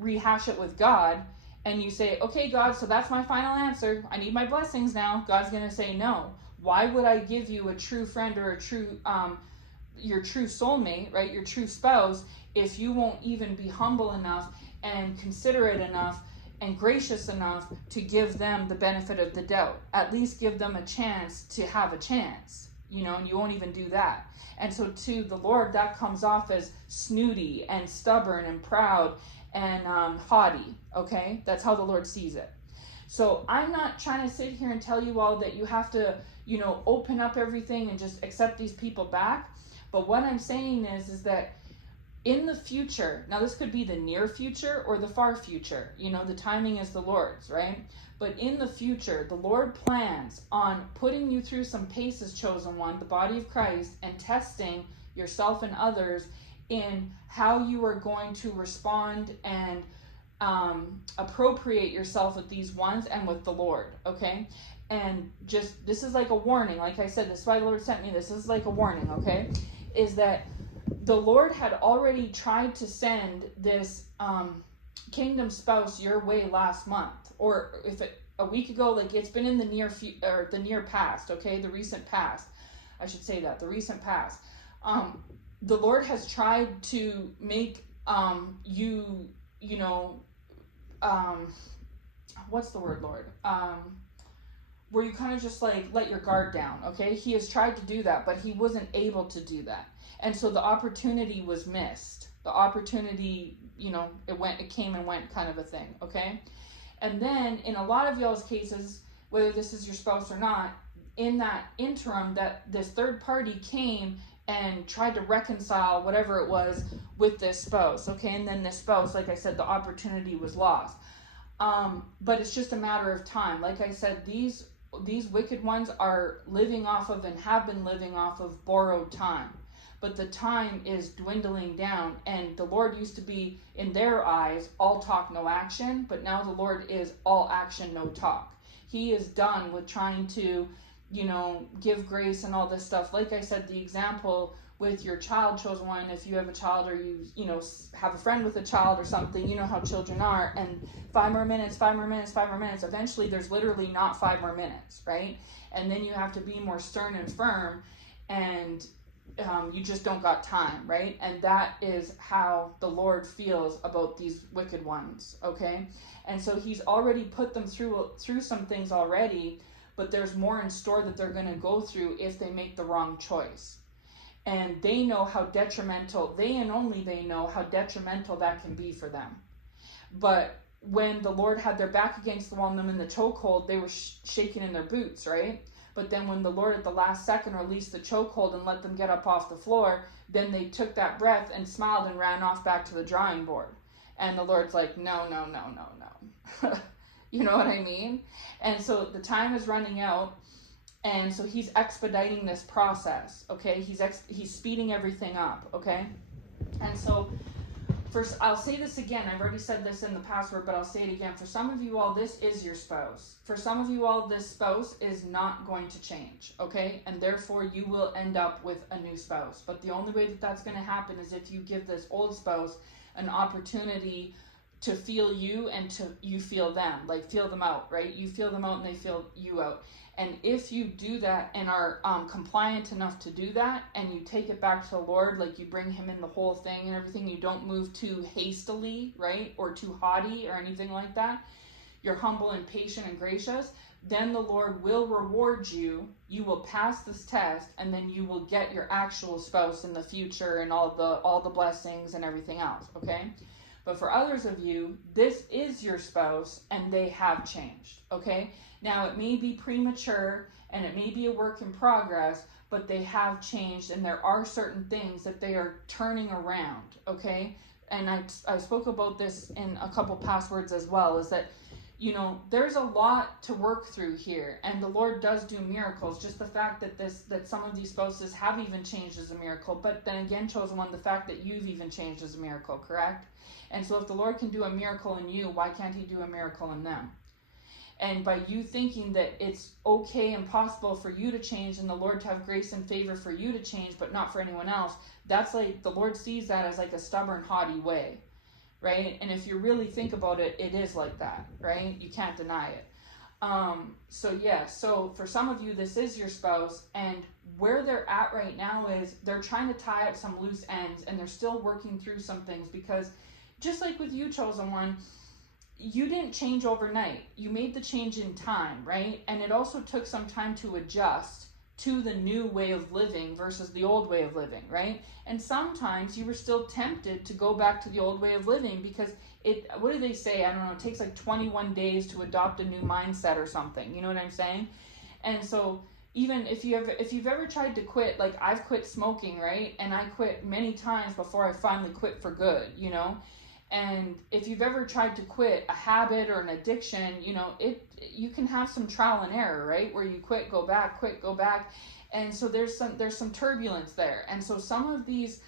rehash it with God, and you say, okay, God, so that's my final answer. I need my blessings now. God's going to say no. Why would I give you a true friend or a true, your true soulmate, right? Your true spouse, if you won't even be humble enough and considerate enough and gracious enough to give them the benefit of the doubt. At least give them a chance to have a chance, and you won't even do that. And so to the Lord, that comes off as snooty and stubborn and proud and haughty, okay? That's how the Lord sees it. So I'm not trying to sit here and tell you all that you have to, open up everything and just accept these people back. But what I'm saying is that in the future, now this could be the near future or the far future, the timing is the Lord's, right? But in the future, the Lord plans on putting you through some paces, chosen one, the body of Christ, and testing yourself and others in how you are going to respond and appropriate yourself with these ones and with the Lord, okay? And just, this is like a warning. Like I said, this is why the Lord sent me this. This is like a warning, okay? Is that the Lord had already tried to send this kingdom spouse your way last month, or if a week ago. Like, it's been in the near past, okay, the recent past. I should say that the recent past. The Lord has tried to make what's the word, Lord? Where you kind of just like let your guard down, okay? He has tried to do that, but he wasn't able to do that. And so the opportunity was missed. The opportunity, it came and went kind of a thing, okay? And then in a lot of y'all's cases, whether this is your spouse or not, in that interim, that this third party came and tried to reconcile whatever it was with this spouse, okay? And then this spouse, like I said, the opportunity was lost. But it's just a matter of time. Like I said, these wicked ones are living off of and have been living off of borrowed time. But the time is dwindling down, and the Lord used to be, in their eyes, all talk, no action, but now the Lord is all action, no talk. He is done with trying to, give grace and all this stuff. Like I said, the example with your child, chosen one, if you have a child or you have a friend with a child or something, you know how children are, and 5 more minutes, eventually there's literally not 5 more minutes, right? And then you have to be more stern and firm, and you just don't got time, right? And that is how the Lord feels about these wicked ones, okay? And so he's already put them through some things already, but there's more in store that they're going to go through if they make the wrong choice. And they know how detrimental, they and only they know how detrimental that can be for them. But when the Lord had their back against the wall and them in the chokehold, they were shaking in their boots, right? But then when the Lord at the last second released the chokehold and let them get up off the floor, then they took that breath and smiled and ran off back to the drawing board. And the Lord's like, no. You know what I mean? And so the time is running out. And so he's expediting this process, okay? He's speeding everything up, okay? And so first, I'll say this again. I've already said this in the password, but I'll say it again. For some of you all, this is your spouse. For some of you all, this spouse is not going to change, okay? And therefore, you will end up with a new spouse. But the only way that that's going to happen is if you give this old spouse an opportunity to feel you and to you feel them. Like, feel them out, right? You feel them out and they feel you out. And if you do that and are compliant enough to do that, and you take it back to the Lord, like you bring him in the whole thing and everything, you don't move too hastily, right? Or too haughty or anything like that. You're humble and patient and gracious. Then the Lord will reward you. You will pass this test, and then you will get your actual spouse in the future and all the blessings and everything else, okay? But for others of you, this is your spouse and they have changed, okay? Now, it may be premature and it may be a work in progress, but they have changed, and there are certain things that they are turning around, okay? And I spoke about this in a couple passwords as well, is that, there's a lot to work through here, and the Lord does do miracles. Just the fact that some of these spouses have even changed is a miracle, but then again, chosen one, the fact that you've even changed is a miracle, correct? And so if the Lord can do a miracle in you, why can't he do a miracle in them? And by you thinking that it's okay and possible for you to change and the Lord to have grace and favor for you to change, but not for anyone else, that's like, the Lord sees that as like a stubborn, haughty way, right? And if you really think about it, it is like that, right? You can't deny it. So for some of you, this is your spouse, and where they're at right now is they're trying to tie up some loose ends, and they're still working through some things, because just like with you, chosen one, you didn't change overnight. You made the change in time, right? And it also took some time to adjust to the new way of living versus the old way of living, right? And sometimes you were still tempted to go back to the old way of living, because what do they say? I don't know, it takes like 21 days to adopt a new mindset or something. You know what I'm saying? And so even if you've ever tried to quit, like I've quit smoking, right? And I quit many times before I finally quit for good, you know? And if you've ever tried to quit a habit or an addiction, you know, you can have some trial and error, right? Where you quit, go back, quit, go back. And so there's some turbulence there. And so some of these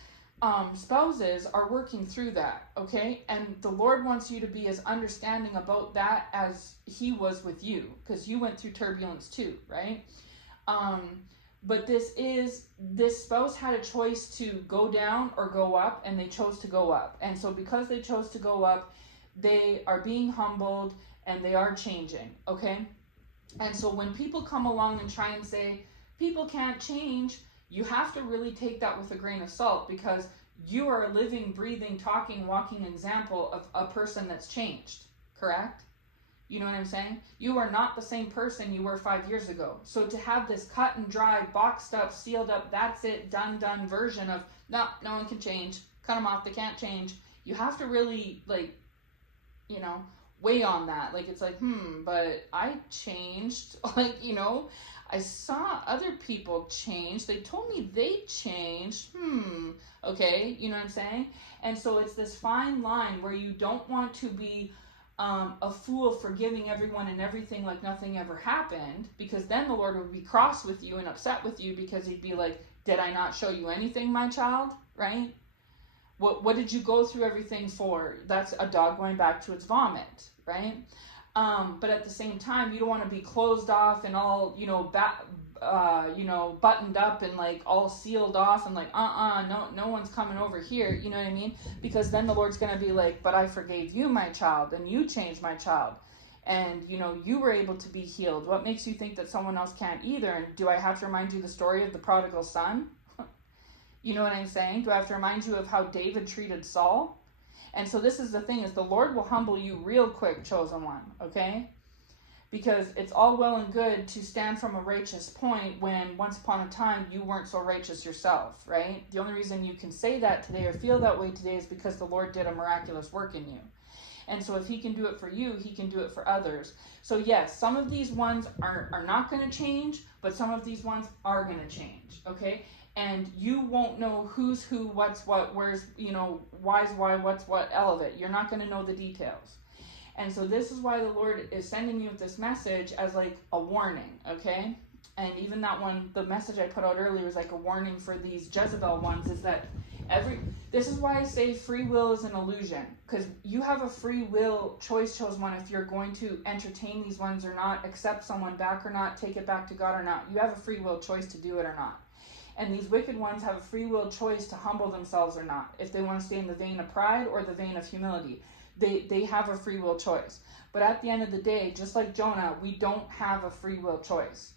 spouses are working through that, okay? And the Lord wants you to be as understanding about that as he was with you, because you went through turbulence too, right? But this spouse had a choice to go down or go up, and they chose to go up. And so because they chose to go up, they are being humbled and they are changing, okay? And so when people come along and try and say, people can't change, you have to really take that with a grain of salt, because you are a living, breathing, talking, walking example of a person that's changed, correct? You know what I'm saying? You are not the same person you were 5 years ago. So to have this cut and dry, boxed up, sealed up, that's it, done version of, no one can change, cut them off, they can't change. You have to really, like, you know, weigh on that. Like, it's like, but I changed. Like, you know, I saw other people change. They told me they changed. Okay, you know what I'm saying? And so it's this fine line where you don't want to be a fool for giving everyone and everything like nothing ever happened, because then the Lord would be cross with you and upset with you, because he'd be like, did I not show you anything, my child? Right? What did you go through everything for? That's a dog going back to its vomit, right? But at the same time, you don't want to be closed off and all, you know, buttoned up and like all sealed off and like, no one's coming over here. You know what I mean? Because then the Lord's going to be like, but I forgave you, my child, and you changed, my child. And, you know, you were able to be healed. What makes you think that someone else can't either? And do I have to remind you the story of the prodigal son? You know what I'm saying? Do I have to remind you of how David treated Saul? And so this is the thing, is the Lord will humble you real quick, chosen one, okay? Because it's all well and good to stand from a righteous point when once upon a time you weren't so righteous yourself, right? The only reason you can say that today or feel that way today is because the Lord did a miraculous work in you. And so if he can do it for you, he can do it for others. So yes, some of these ones are not going to change, but some of these ones are going to change, okay? And you won't know who's who, what's what, where's, you know, why's why, what's what, all of it. You're not going to know the details. And so this is why the Lord is sending you with this message as like a warning, okay? And even that one, the message I put out earlier was like a warning for these Jezebel ones, is that this is why I say free will is an illusion, because you have a free will choice, chosen one, if you're going to entertain these ones or not, accept someone back or not, take it back to God or not. You have a free will choice to do it or not. And these wicked ones have a free will choice to humble themselves or not, if they want to stay in the vein of pride or the vein of humility. They have a free will choice. But at the end of the day, just like Jonah, we don't have a free will choice.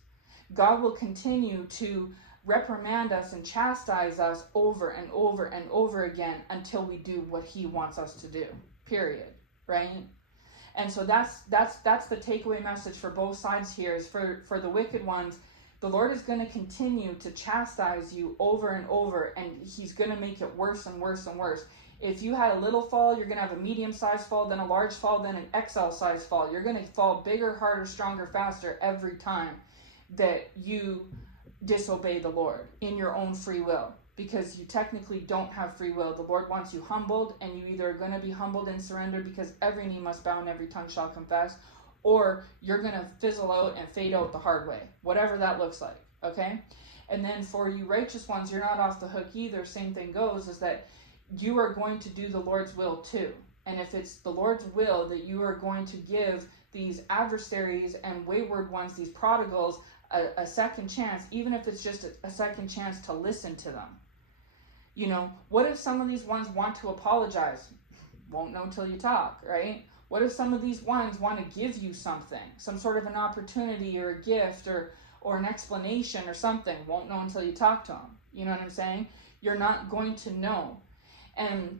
God will continue to reprimand us and chastise us over and over and over again until we do what he wants us to do, period, right? And so that's the takeaway message for both sides here, is for the wicked ones, the Lord is going to continue to chastise you over and over, and he's going to make it worse and worse and worse. If you had a little fall, you're going to have a medium-sized fall, then a large fall, then an XL-sized fall. You're going to fall bigger, harder, stronger, faster every time that you disobey the Lord in your own free will, because you technically don't have free will. The Lord wants you humbled, and you either are going to be humbled and surrender because every knee must bow and every tongue shall confess, or you're going to fizzle out and fade out the hard way, whatever that looks like, okay? And then for you righteous ones, you're not off the hook either. Same thing goes, is that you are going to do the Lord's will too. And if it's the Lord's will that you are going to give these adversaries and wayward ones, these prodigals, a second chance, even if it's just a second chance to listen to them. You know, what if some of these ones want to apologize? Won't know till you talk, right? What if some of these ones want to give you something, some sort of an opportunity or a gift or an explanation or something? Won't know until you talk to them. You know what I'm saying? You're not going to know. And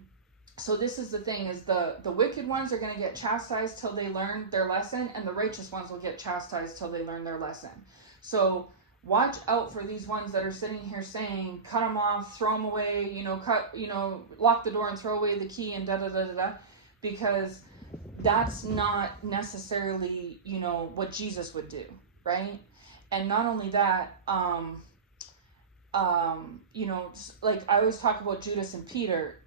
so this is the thing, is the wicked ones are going to get chastised till they learn their lesson, and the righteous ones will get chastised till they learn their lesson. So watch out for these ones that are sitting here saying, cut them off, throw them away, lock the door and throw away the key and da-da-da-da-da, because that's not necessarily, what Jesus would do, right? And not only that, like I always talk about Judas and Peter.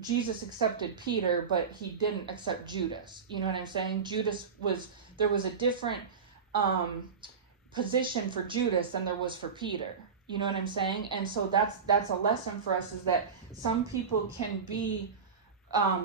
Jesus accepted Peter, but he didn't accept Judas. You know what I'm saying? There was a different position for Judas than there was for Peter. You know what I'm saying? And so that's a lesson for us, is that some people can be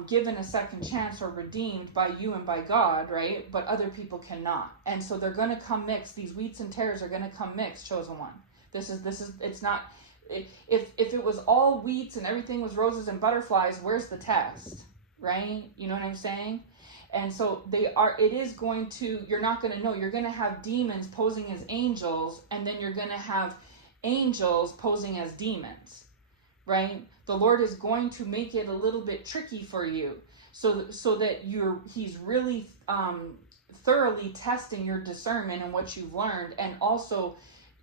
given a second chance or redeemed by you and by God, right? But other people cannot. And so they're going to come mixed. These wheats and tares are going to come mixed, chosen one. It's not, if it was all wheats and everything was roses and butterflies, where's the test, right? You know what I'm saying? And so you're not going to know. You're going to have demons posing as angels, and then you're going to have angels posing as demons, right? The Lord is going to make it a little bit tricky for you, so that he's really thoroughly testing your discernment and what you've learned, and also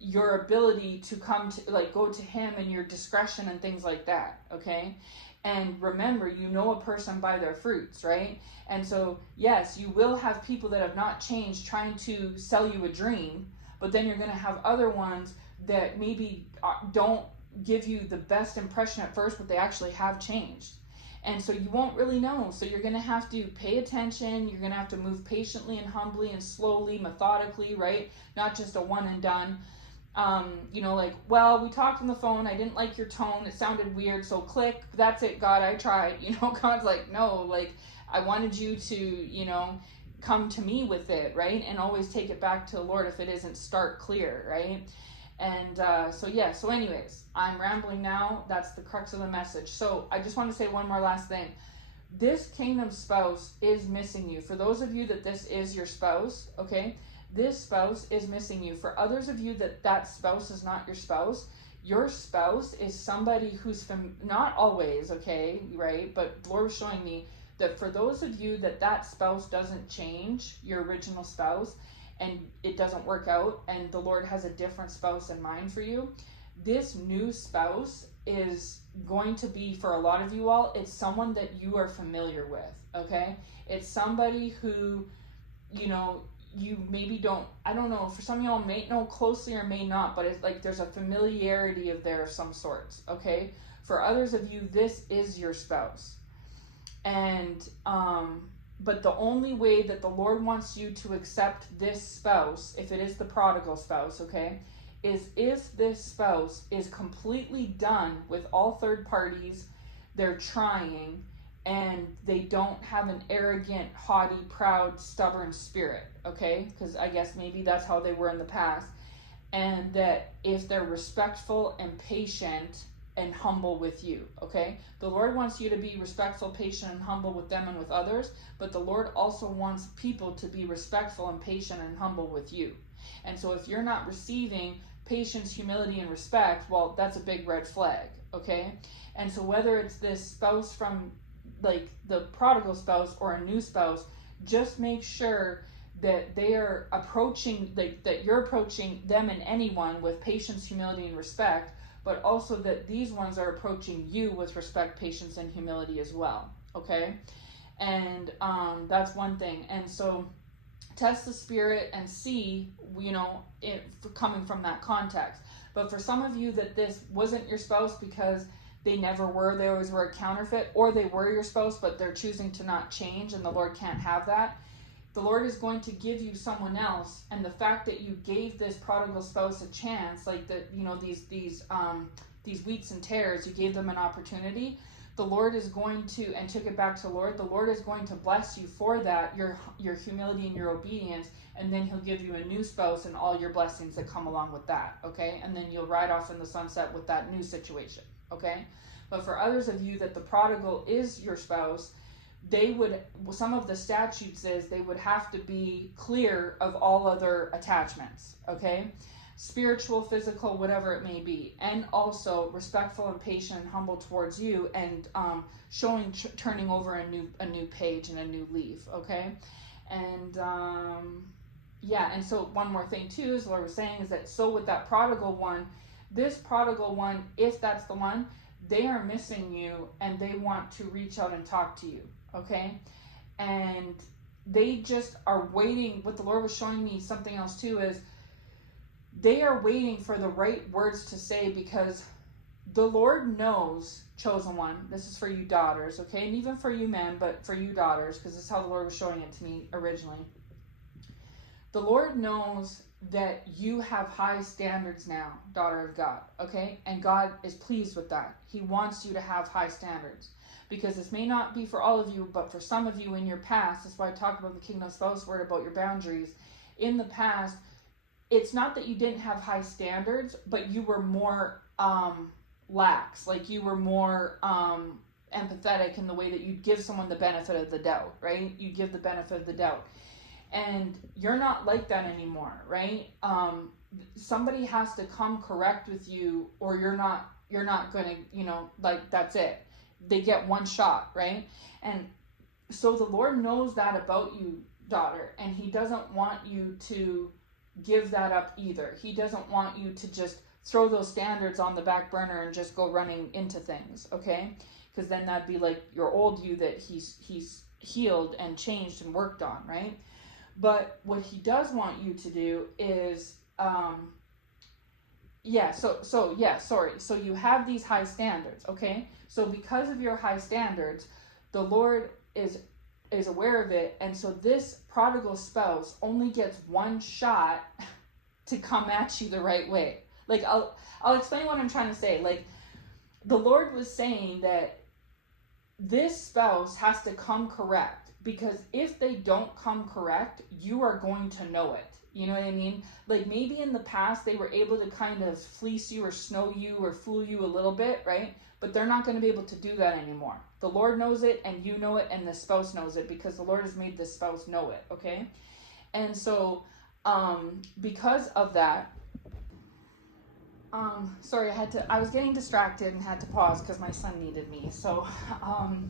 your ability to go to him and your discretion and things like that, okay? And remember, you know a person by their fruits, right? And so, yes, you will have people that have not changed trying to sell you a dream, but then you're going to have other ones that maybe don't give you the best impression at first, but they actually have changed. And so you won't really know. So you're going to have to pay attention. You're going to have to move patiently and humbly and slowly, methodically, right? Not just a one and done. We talked on the phone, I didn't like your tone, it sounded weird, so click, that's it, God, I tried. God's like, no, I wanted you to, come to me with it, right? And always take it back to the Lord if it isn't stark clear, right? And so anyways, I'm rambling now. That's the crux of the message. So I just want to say one more last thing. This kingdom spouse is missing you. For those of you that this is your spouse, okay, this spouse is missing you. For others of you that spouse is not your spouse is somebody who's not always, okay, right? But the Lord was showing me that for those of you that spouse doesn't change, your original spouse, and it doesn't work out, and the Lord has a different spouse in mind for you, this new spouse is going to be, for a lot of you all, it's someone that you are familiar with, okay? It's somebody who, you maybe don't, I don't know, for some of y'all may know closely or may not, but it's like there's a familiarity of some sorts, okay? For others of you, this is your spouse. And, but the only way that the Lord wants you to accept this spouse, if it is the prodigal spouse, okay, is if this spouse is completely done with all third parties, they're trying, and they don't have an arrogant, haughty, proud, stubborn spirit, okay? Because I guess maybe that's how they were in the past. And that if they're respectful and patient and humble with you, okay? The Lord wants you to be respectful, patient, and humble with them and with others, but the Lord also wants people to be respectful and patient and humble with you. And so if you're not receiving patience, humility, and respect, well, that's a big red flag, okay? And so whether it's this spouse from the prodigal spouse or a new spouse, just make sure that they are approaching, that you're approaching them and anyone with patience, humility, and respect, but also that these ones are approaching you with respect, patience, and humility as well, okay? And that's one thing. And so test the spirit and see, it coming from that context. But for some of you that this wasn't your spouse because they never were, they always were a counterfeit, or they were your spouse, but they're choosing to not change, and the Lord can't have that. The Lord is going to give you someone else, and the fact that you gave this prodigal spouse a chance, these wheats and tares, you gave them an opportunity. The the Lord is going to, and took it back to the Lord is going to bless you for that, your humility and your obedience, and then he'll give you a new spouse and all your blessings that come along with that, okay? And then you'll ride off in the sunset with that new situation, okay? But for others of you that the prodigal is your spouse, some of the statutes is they would have to be clear of all other attachments, okay? Spiritual, physical, whatever it may be, and also respectful and patient and humble towards you, and turning over a new page and a new leaf, okay? And and so one more thing too, as Lord was saying, is that so with that prodigal one, this prodigal one, if that's the one, they are missing you and they want to reach out and talk to you, okay? And they just are waiting. What the Lord was showing me something else too is they are waiting for the right words to say, because the Lord knows, chosen one, this is for you daughters, okay? And even for you men, but for you daughters, because this is how the Lord was showing it to me originally. The Lord knows that you have high standards now, daughter of God, okay? And God is pleased with that. He wants you to have high standards, because this may not be for all of you, but for some of you in your past, that's why I talked about the kingdom spouse word, about your boundaries. In the past, it's not that you didn't have high standards, but you were more lax. Like you were more empathetic in the way that you'd give someone the benefit of the doubt, right? You give the benefit of the doubt. And you're not like that anymore, right? Somebody has to come correct with you, or you're not gonna, like, that's it. They get one shot, right? And so the Lord knows that about you, daughter, and he doesn't want you to give that up either. He doesn't want you to just throw those standards on the back burner and just go running into things, okay? Because then that'd be like your old you that he's healed and changed and worked on, right? But what he does want you to do is so you have these high standards, okay? So because of your high standards, the Lord is aware of it, and so this prodigal spouse only gets one shot to come at you the right way. Like, I'll explain what I'm trying to say. Like, the Lord was saying that this spouse has to come correct, because if they don't come correct, you are going to know it. You know what I mean? Like, maybe in the past they were able to kind of fleece you or snow you or fool you a little bit, right? But they're not going to be able to do that anymore. The Lord knows it, and you know it, and the spouse knows it, because the Lord has made the spouse know it, okay? And so, because of that, sorry, I was getting distracted and had to pause because my son needed me. So,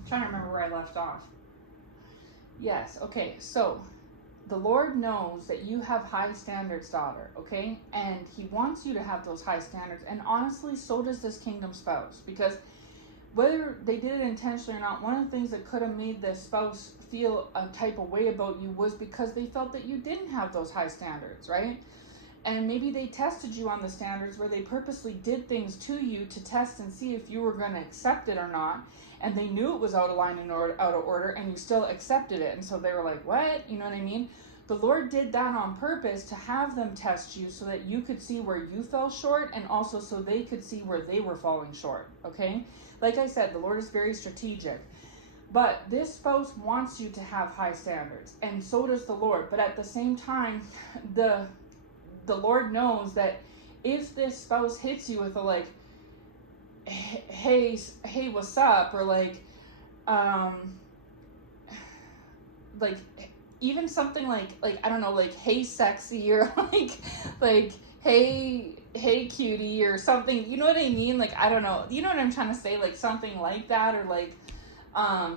trying to remember where I left off. Yes, okay, so the Lord knows that you have high standards, daughter, okay? And he wants you to have those high standards. And honestly, so does this kingdom spouse. Because whether they did it intentionally or not, one of the things that could have made the spouse feel a type of way about you was because they felt that you didn't have those high standards, right? And maybe they tested you on the standards where they purposely did things to you to test and see if you were going to accept it or not. And they knew it was out of line and out of order, and you still accepted it. And so they were like, what? You know what I mean? The Lord did that on purpose to have them test you so that you could see where you fell short, and also so they could see where they were falling short, okay? Like I said, the Lord is very strategic. But this spouse wants you to have high standards, and so does the Lord. But at the same time, the Lord knows that if this spouse hits you with a like, hey, what's up? Or like even something like, I don't know, like, hey, sexy, or like, hey, cutie, or something, you know what I mean? Like, I don't know, you know what I'm trying to say? Like, something like that, or like,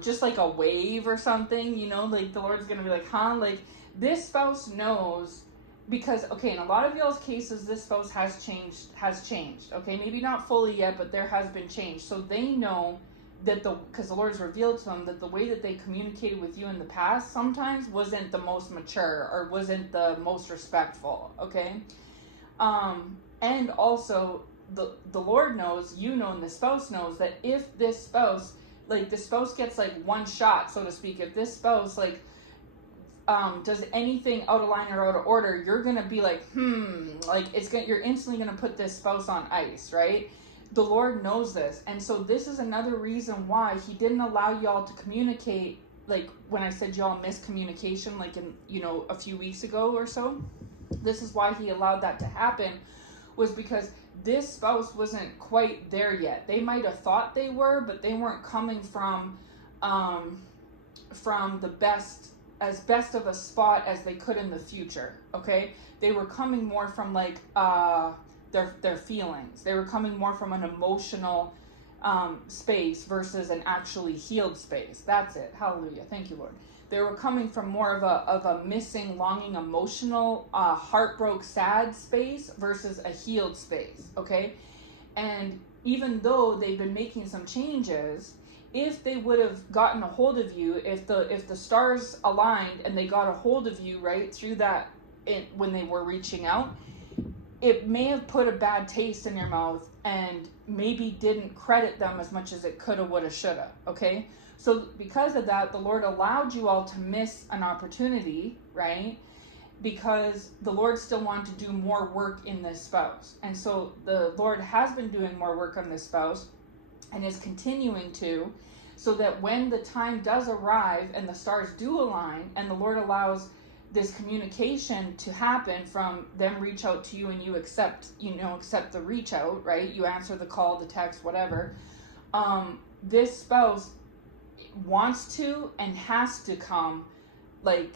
just like a wave or something, you know, like the Lord's gonna be like, huh? Like, this spouse knows, because, okay, in a lot of y'all's cases, this spouse has changed, okay? Maybe not fully yet, but there has been change. So they know that because the Lord's revealed to them that the way that they communicated with you in the past sometimes wasn't the most mature or wasn't the most respectful, okay? And also, the Lord knows, you know, and the spouse knows that if this spouse, like, the spouse gets, like, one shot, so to speak, if this spouse, like, does anything out of line or out of order, you're gonna be like, like, you're instantly gonna put this spouse on ice, right? The Lord knows this. And so this is another reason why he didn't allow y'all to communicate, like when I said y'all miscommunication, like in, a few weeks ago or so. This is why he allowed that to happen, was because this spouse wasn't quite there yet. They might have thought they were, but they weren't coming from the best of a spot as they could in the future. Okay, they were coming more from like their feelings. They were coming more from an emotional space versus an actually healed space. That's it. Hallelujah. Thank you, Lord. They were coming from more of a missing, longing, emotional, heartbroken, sad space versus a healed space. Okay, and even though they've been making some changes, if they would have gotten a hold of you, if the stars aligned and they got a hold of you right through that, when they were reaching out, it may have put a bad taste in your mouth and maybe didn't credit them as much as it coulda, woulda, shoulda. Okay, so because of that, the Lord allowed you all to miss an opportunity, right? Because the Lord still wanted to do more work in this spouse. And so the Lord has been doing more work on this spouse and is continuing to, so that when the time does arrive and the stars do align and the Lord allows this communication to happen, from them reach out to you and you accept the reach out, right? You answer the call, the text, whatever. This spouse wants to and has to come like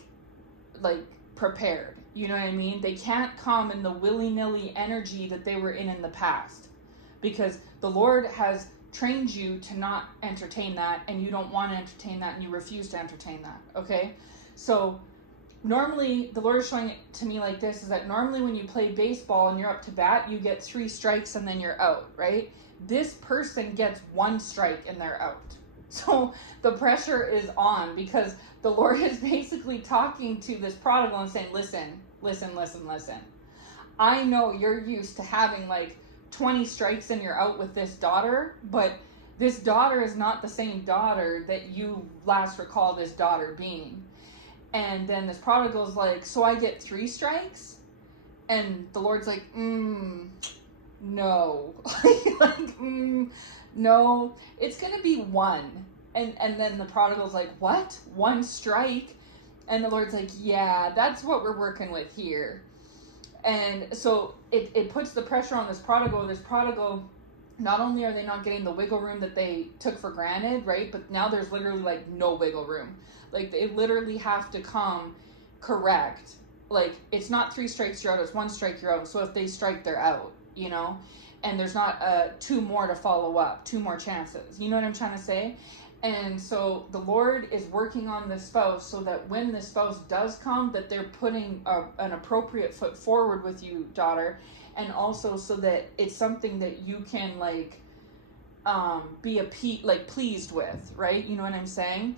prepared. You know what I mean? They can't come in the willy-nilly energy that they were in the past, because the Lord has trained you to not entertain that, and you don't want to entertain that, and you refuse to entertain that. Okay, so normally the Lord is showing it to me like this, is that normally when you play baseball and you're up to bat, you get 3 strikes and then you're out, right? This person gets 1 strike and they're out. So the pressure is on, because the Lord is basically talking to this prodigal and saying, listen. I know you're used to having like 20 strikes and you're out with this daughter, but this daughter is not the same daughter that you last recall this daughter being. And then this prodigal's like, so I get 3 strikes? And the Lord's like, no. No, it's going to be 1. And then the prodigal's like, what? 1 strike? And the Lord's like, yeah, that's what we're working with here. And so it puts the pressure on this prodigal. This prodigal, not only are they not getting the wiggle room that they took for granted, right? But now there's literally like no wiggle room. Like they literally have to come correct. Like it's not 3 strikes, you're out. It's 1 strike, you're out. So if they strike, they're out, and there's not 2 more to follow up, 2 more chances. You know what I'm trying to say? And so the Lord is working on this spouse so that when the spouse does come, that they're putting an appropriate foot forward with you, daughter. And also so that it's something that you can be pleased with, right? You know what I'm saying?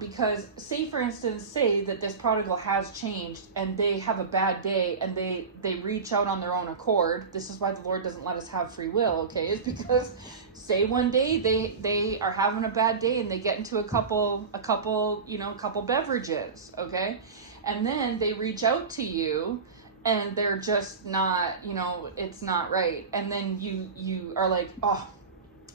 Because say for instance, say that this prodigal has changed and they have a bad day and they reach out on their own accord. This is why the Lord doesn't let us have free will, okay? Is because say one day they are having a bad day and they get into a couple beverages, okay? And then they reach out to you and they're just not, it's not right. And then you are like, oh,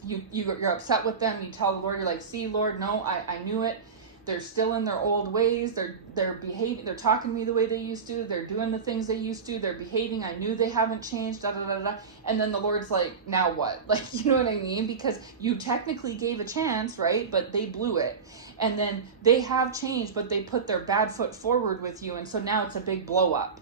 you're upset with them. You tell the Lord, you're like, see, Lord, no, I knew it. They're still in their old ways. They're behaving. They're talking to me the way they used to. They're doing the things they used to. They're behaving. I knew they haven't changed. Da da da da. And then the Lord's like, now what? Like, you know what I mean? Because you technically gave a chance, right? But they blew it. And then they have changed, but they put their bad foot forward with you, and so now it's a big blow up.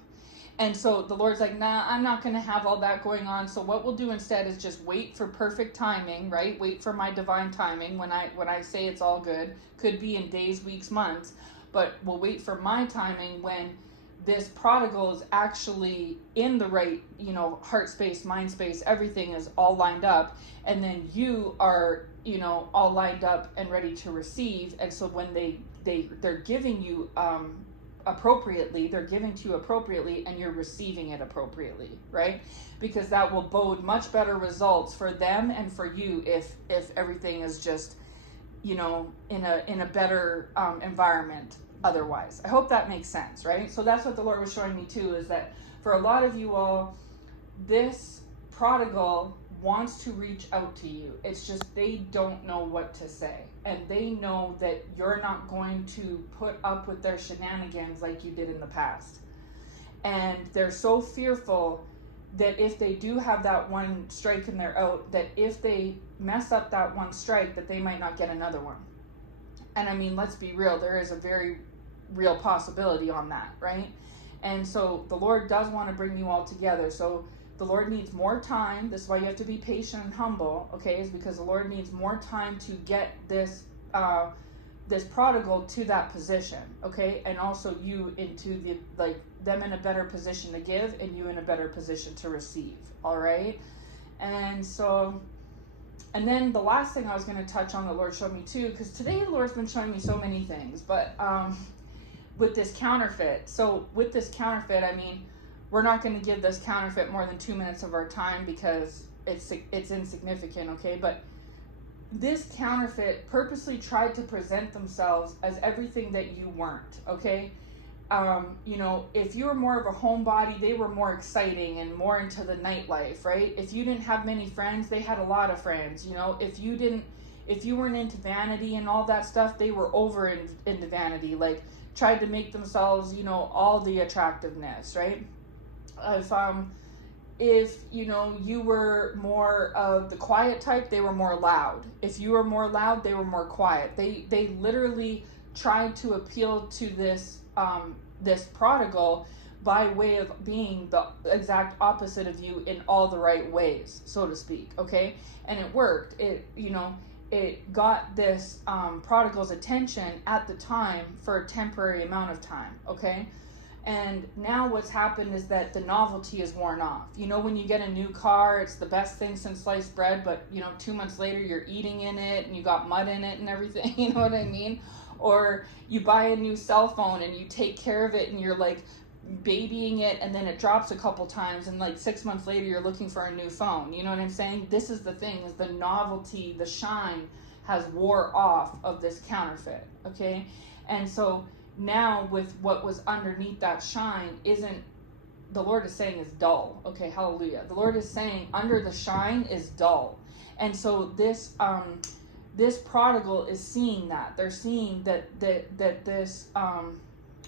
And so the Lord's like, nah, I'm not going to have all that going on. So what we'll do instead is just wait for perfect timing, right? Wait for my divine timing when I say it's all good. Could be in days, weeks, months. But we'll wait for my timing when this prodigal is actually in the right, heart space, mind space. Everything is all lined up. And then you are, all lined up and ready to receive. And so when they're giving you appropriately, they're giving to you appropriately, and you're receiving it appropriately, right? Because that will bode much better results for them and for you if everything is just in a better environment otherwise. I hope that makes sense, right? So that's what the Lord was showing me too, is that for a lot of you all, this prodigal wants to reach out to you. It's just they don't know what to say. And they know that you're not going to put up with their shenanigans like you did in the past. And they're so fearful that if they do have that one strike and they're out, that if they mess up that one strike, that they might not get another one. And I mean, let's be real, there is a very real possibility on that, right? And so the Lord does want to bring you all together. So the Lord needs more time. This is why you have to be patient and humble, okay? Is because the Lord needs more time to get this this prodigal to that position, okay? And also you into the, like, them in a better position to give and you in a better position to receive, all right? And so, and then the last thing I was going to touch on, the Lord showed me too, because today the Lord's been showing me so many things, but with this counterfeit. So with this counterfeit, I mean, we're not going to give this counterfeit more than 2 minutes of our time because it's insignificant, okay? But this counterfeit purposely tried to present themselves as everything that you weren't, okay? You know, if you were more of a homebody, they were more exciting and more into the nightlife, right? If you didn't have many friends, they had a lot of friends, you know? If you weren't into vanity and all that stuff, they were over into vanity, like tried to make themselves, you know, all the attractiveness, right? If you know, you were more of the quiet type, they were more loud. If you were more loud, they were more quiet. They literally tried to appeal to this this prodigal by way of being the exact opposite of you in all the right ways, so to speak, okay? And it worked. It, you know, it got this prodigal's attention at the time for a temporary amount of time, okay? And now what's happened is that the novelty is worn off. You know, when you get a new car, it's the best thing since sliced bread, but, you know, 2 months later, you're eating in it and you got mud in it and everything, you know what I mean? Or you buy a new cell phone and you take care of it and you're like babying it and then it drops a couple times and like 6 months later, you're looking for a new phone. You know what I'm saying? This is the thing, is the novelty, the shine has wore off of this counterfeit, okay? And so now with what was underneath that shine isn't, the Lord is saying, is dull, okay? Hallelujah. The Lord is saying under the shine is dull. And so this this prodigal is seeing that. They're seeing that this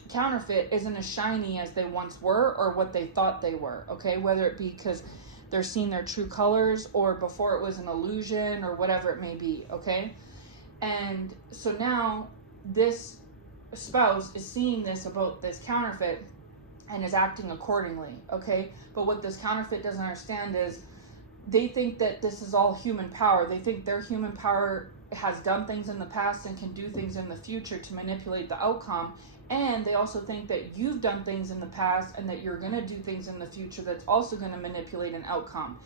counterfeit isn't as shiny as they once were or what they thought they were, okay? Whether it be because they're seeing their true colors or before it was an illusion or whatever it may be, okay? And so now this spouse is seeing this about this counterfeit and is acting accordingly, okay? But what this counterfeit doesn't understand is they think that this is all human power. They think their human power has done things in the past and can do things in the future to manipulate the outcome. And they also think that you've done things in the past and that you're going to do things in the future that's also going to manipulate an outcome.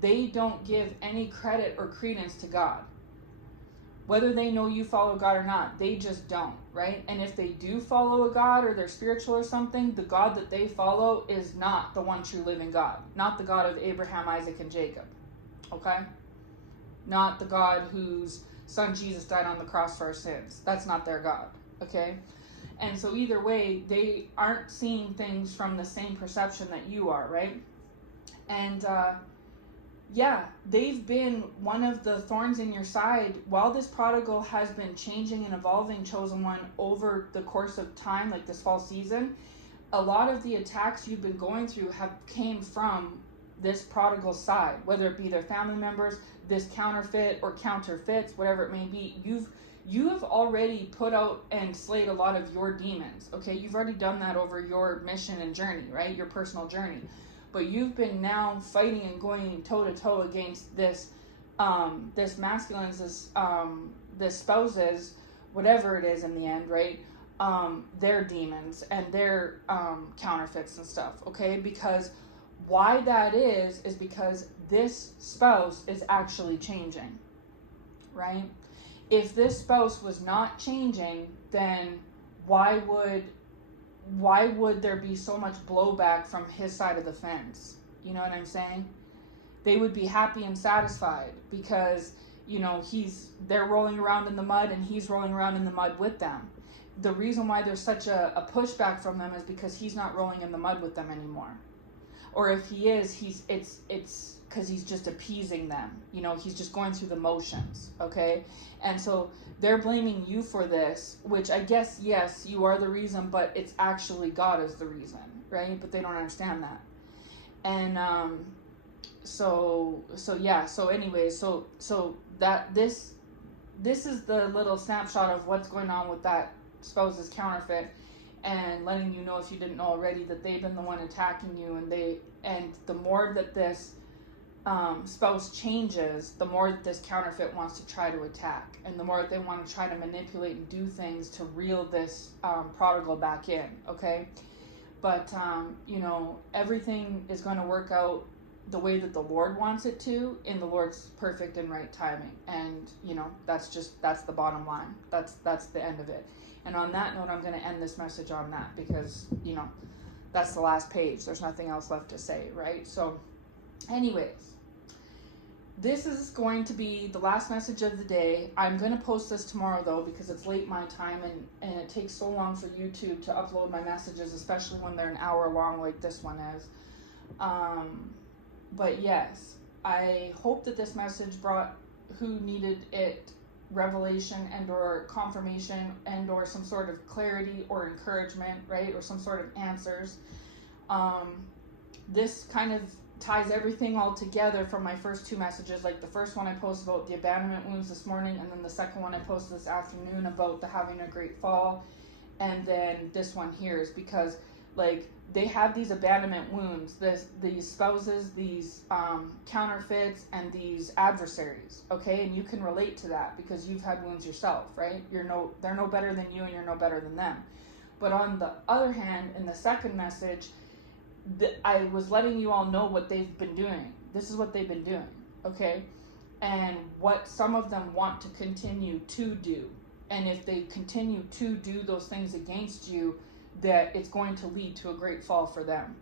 They don't give any credit or credence to God. Whether they know you follow God or not, they just don't, right? And if they do follow a God or they're spiritual or something, the God that they follow is not the one true living God. Not the God of Abraham, Isaac, and Jacob, okay? Not the God whose son Jesus died on the cross for our sins. That's not their God, okay? And so either way, they aren't seeing things from the same perception that you are, right? And yeah, they've been one of the thorns in your side while this prodigal has been changing and evolving, chosen one, over the course of time, like this fall season. A lot of the attacks you've been going through have came from this prodigal side, whether it be their family members, this counterfeit or counterfeits, whatever it may be. You have already put out and slayed a lot of your demons, okay? You've already done that over your mission and journey, right? Your personal journey. But you've been now fighting and going toe-to-toe against this this masculine's, this spouse's, whatever it is in the end, right? Their demons and their counterfeits and stuff, okay? Because why that is because this spouse is actually changing, right? If this spouse was not changing, then why would there be so much blowback from his side of the fence? You know what I'm saying? They would be happy and satisfied because, you know, they're rolling around in the mud and he's rolling around in the mud with them. The reason why there's such a pushback from them is because he's not rolling in the mud with them anymore. or if he is, it's because he's just appeasing them. You know, he's just going through the motions, okay? And so they're blaming you for this, which I guess, yes, you are the reason, but it's actually God is the reason, right? But they don't understand that. And so anyways, so that this is the little snapshot of what's going on with that spouse's counterfeit, and letting you know, if you didn't know already, that they've been the one attacking you, and the more that this spouse changes, the more that this counterfeit wants to try to attack, and the more that they want to try to manipulate and do things to reel this prodigal back in, okay? But you know, everything is going to work out the way that the Lord wants it to, in the Lord's perfect and right timing. And you know, that's the bottom line. That's the end of it. And on that note, I'm going to end this message on that, because you know, that's the last page. There's nothing else left to say, right? So anyways, this is going to be the last message of the day. I'm going to post this tomorrow, though, because it's late my time, and it takes so long for YouTube to upload my messages, especially when they're an hour long like this one is. But yes, I hope that this message brought who needed it revelation and or confirmation and or some sort of clarity or encouragement, right? Or some sort of answers. This kind of ties everything all together from my first two messages. Like the first one I posted about the abandonment wounds this morning, and then the second one I posted this afternoon about the having a great fall. And then this one here is because, like, they have these abandonment wounds, these spouses, these counterfeits, and these adversaries, okay? And you can relate to that because you've had wounds yourself, right? They're no better than you, and you're no better than them. But on the other hand, in the second message, I was letting you all know what they've been doing. This is what they've been doing, okay? And what some of them want to continue to do. And if they continue to do those things against you, that it's going to lead to a great fall for them.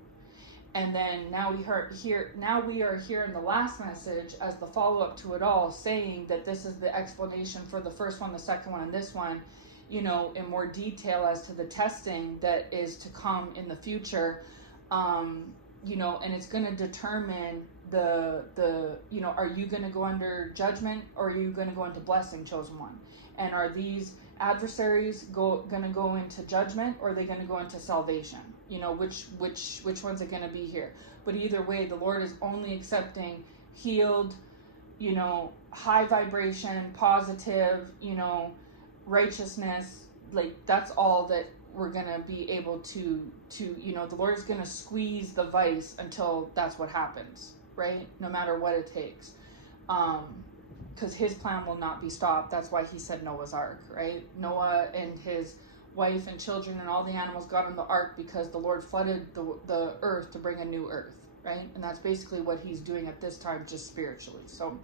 And then now we are here in the last message as the follow-up to it all, saying that this is the explanation for the first one, the second one, and this one, you know, in more detail as to the testing that is to come in the future. You know, and it's going to determine the you know, are you going to go under judgment, or are you going to go into blessing, chosen one? And are these adversaries going to go into judgment, or are they going to go into salvation? You know, which one's it going to be here? But either way, the Lord is only accepting healed, you know, high vibration, positive, you know, righteousness. Like, that's all that we're going to be able to, you know, the Lord is going to squeeze the vice until that's what happens, right? No matter what it takes. Because his plan will not be stopped. That's why he said Noah's Ark, right? Noah and his wife and children and all the animals got on the ark because the Lord flooded the earth to bring a new earth, right? And that's basically what he's doing at this time, just spiritually. So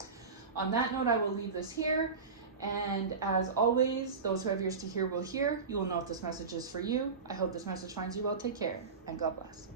on that note, I will leave this here. And as always, those who have ears to hear will hear. You will know if this message is for you. I hope this message finds you well. Take care, and God bless.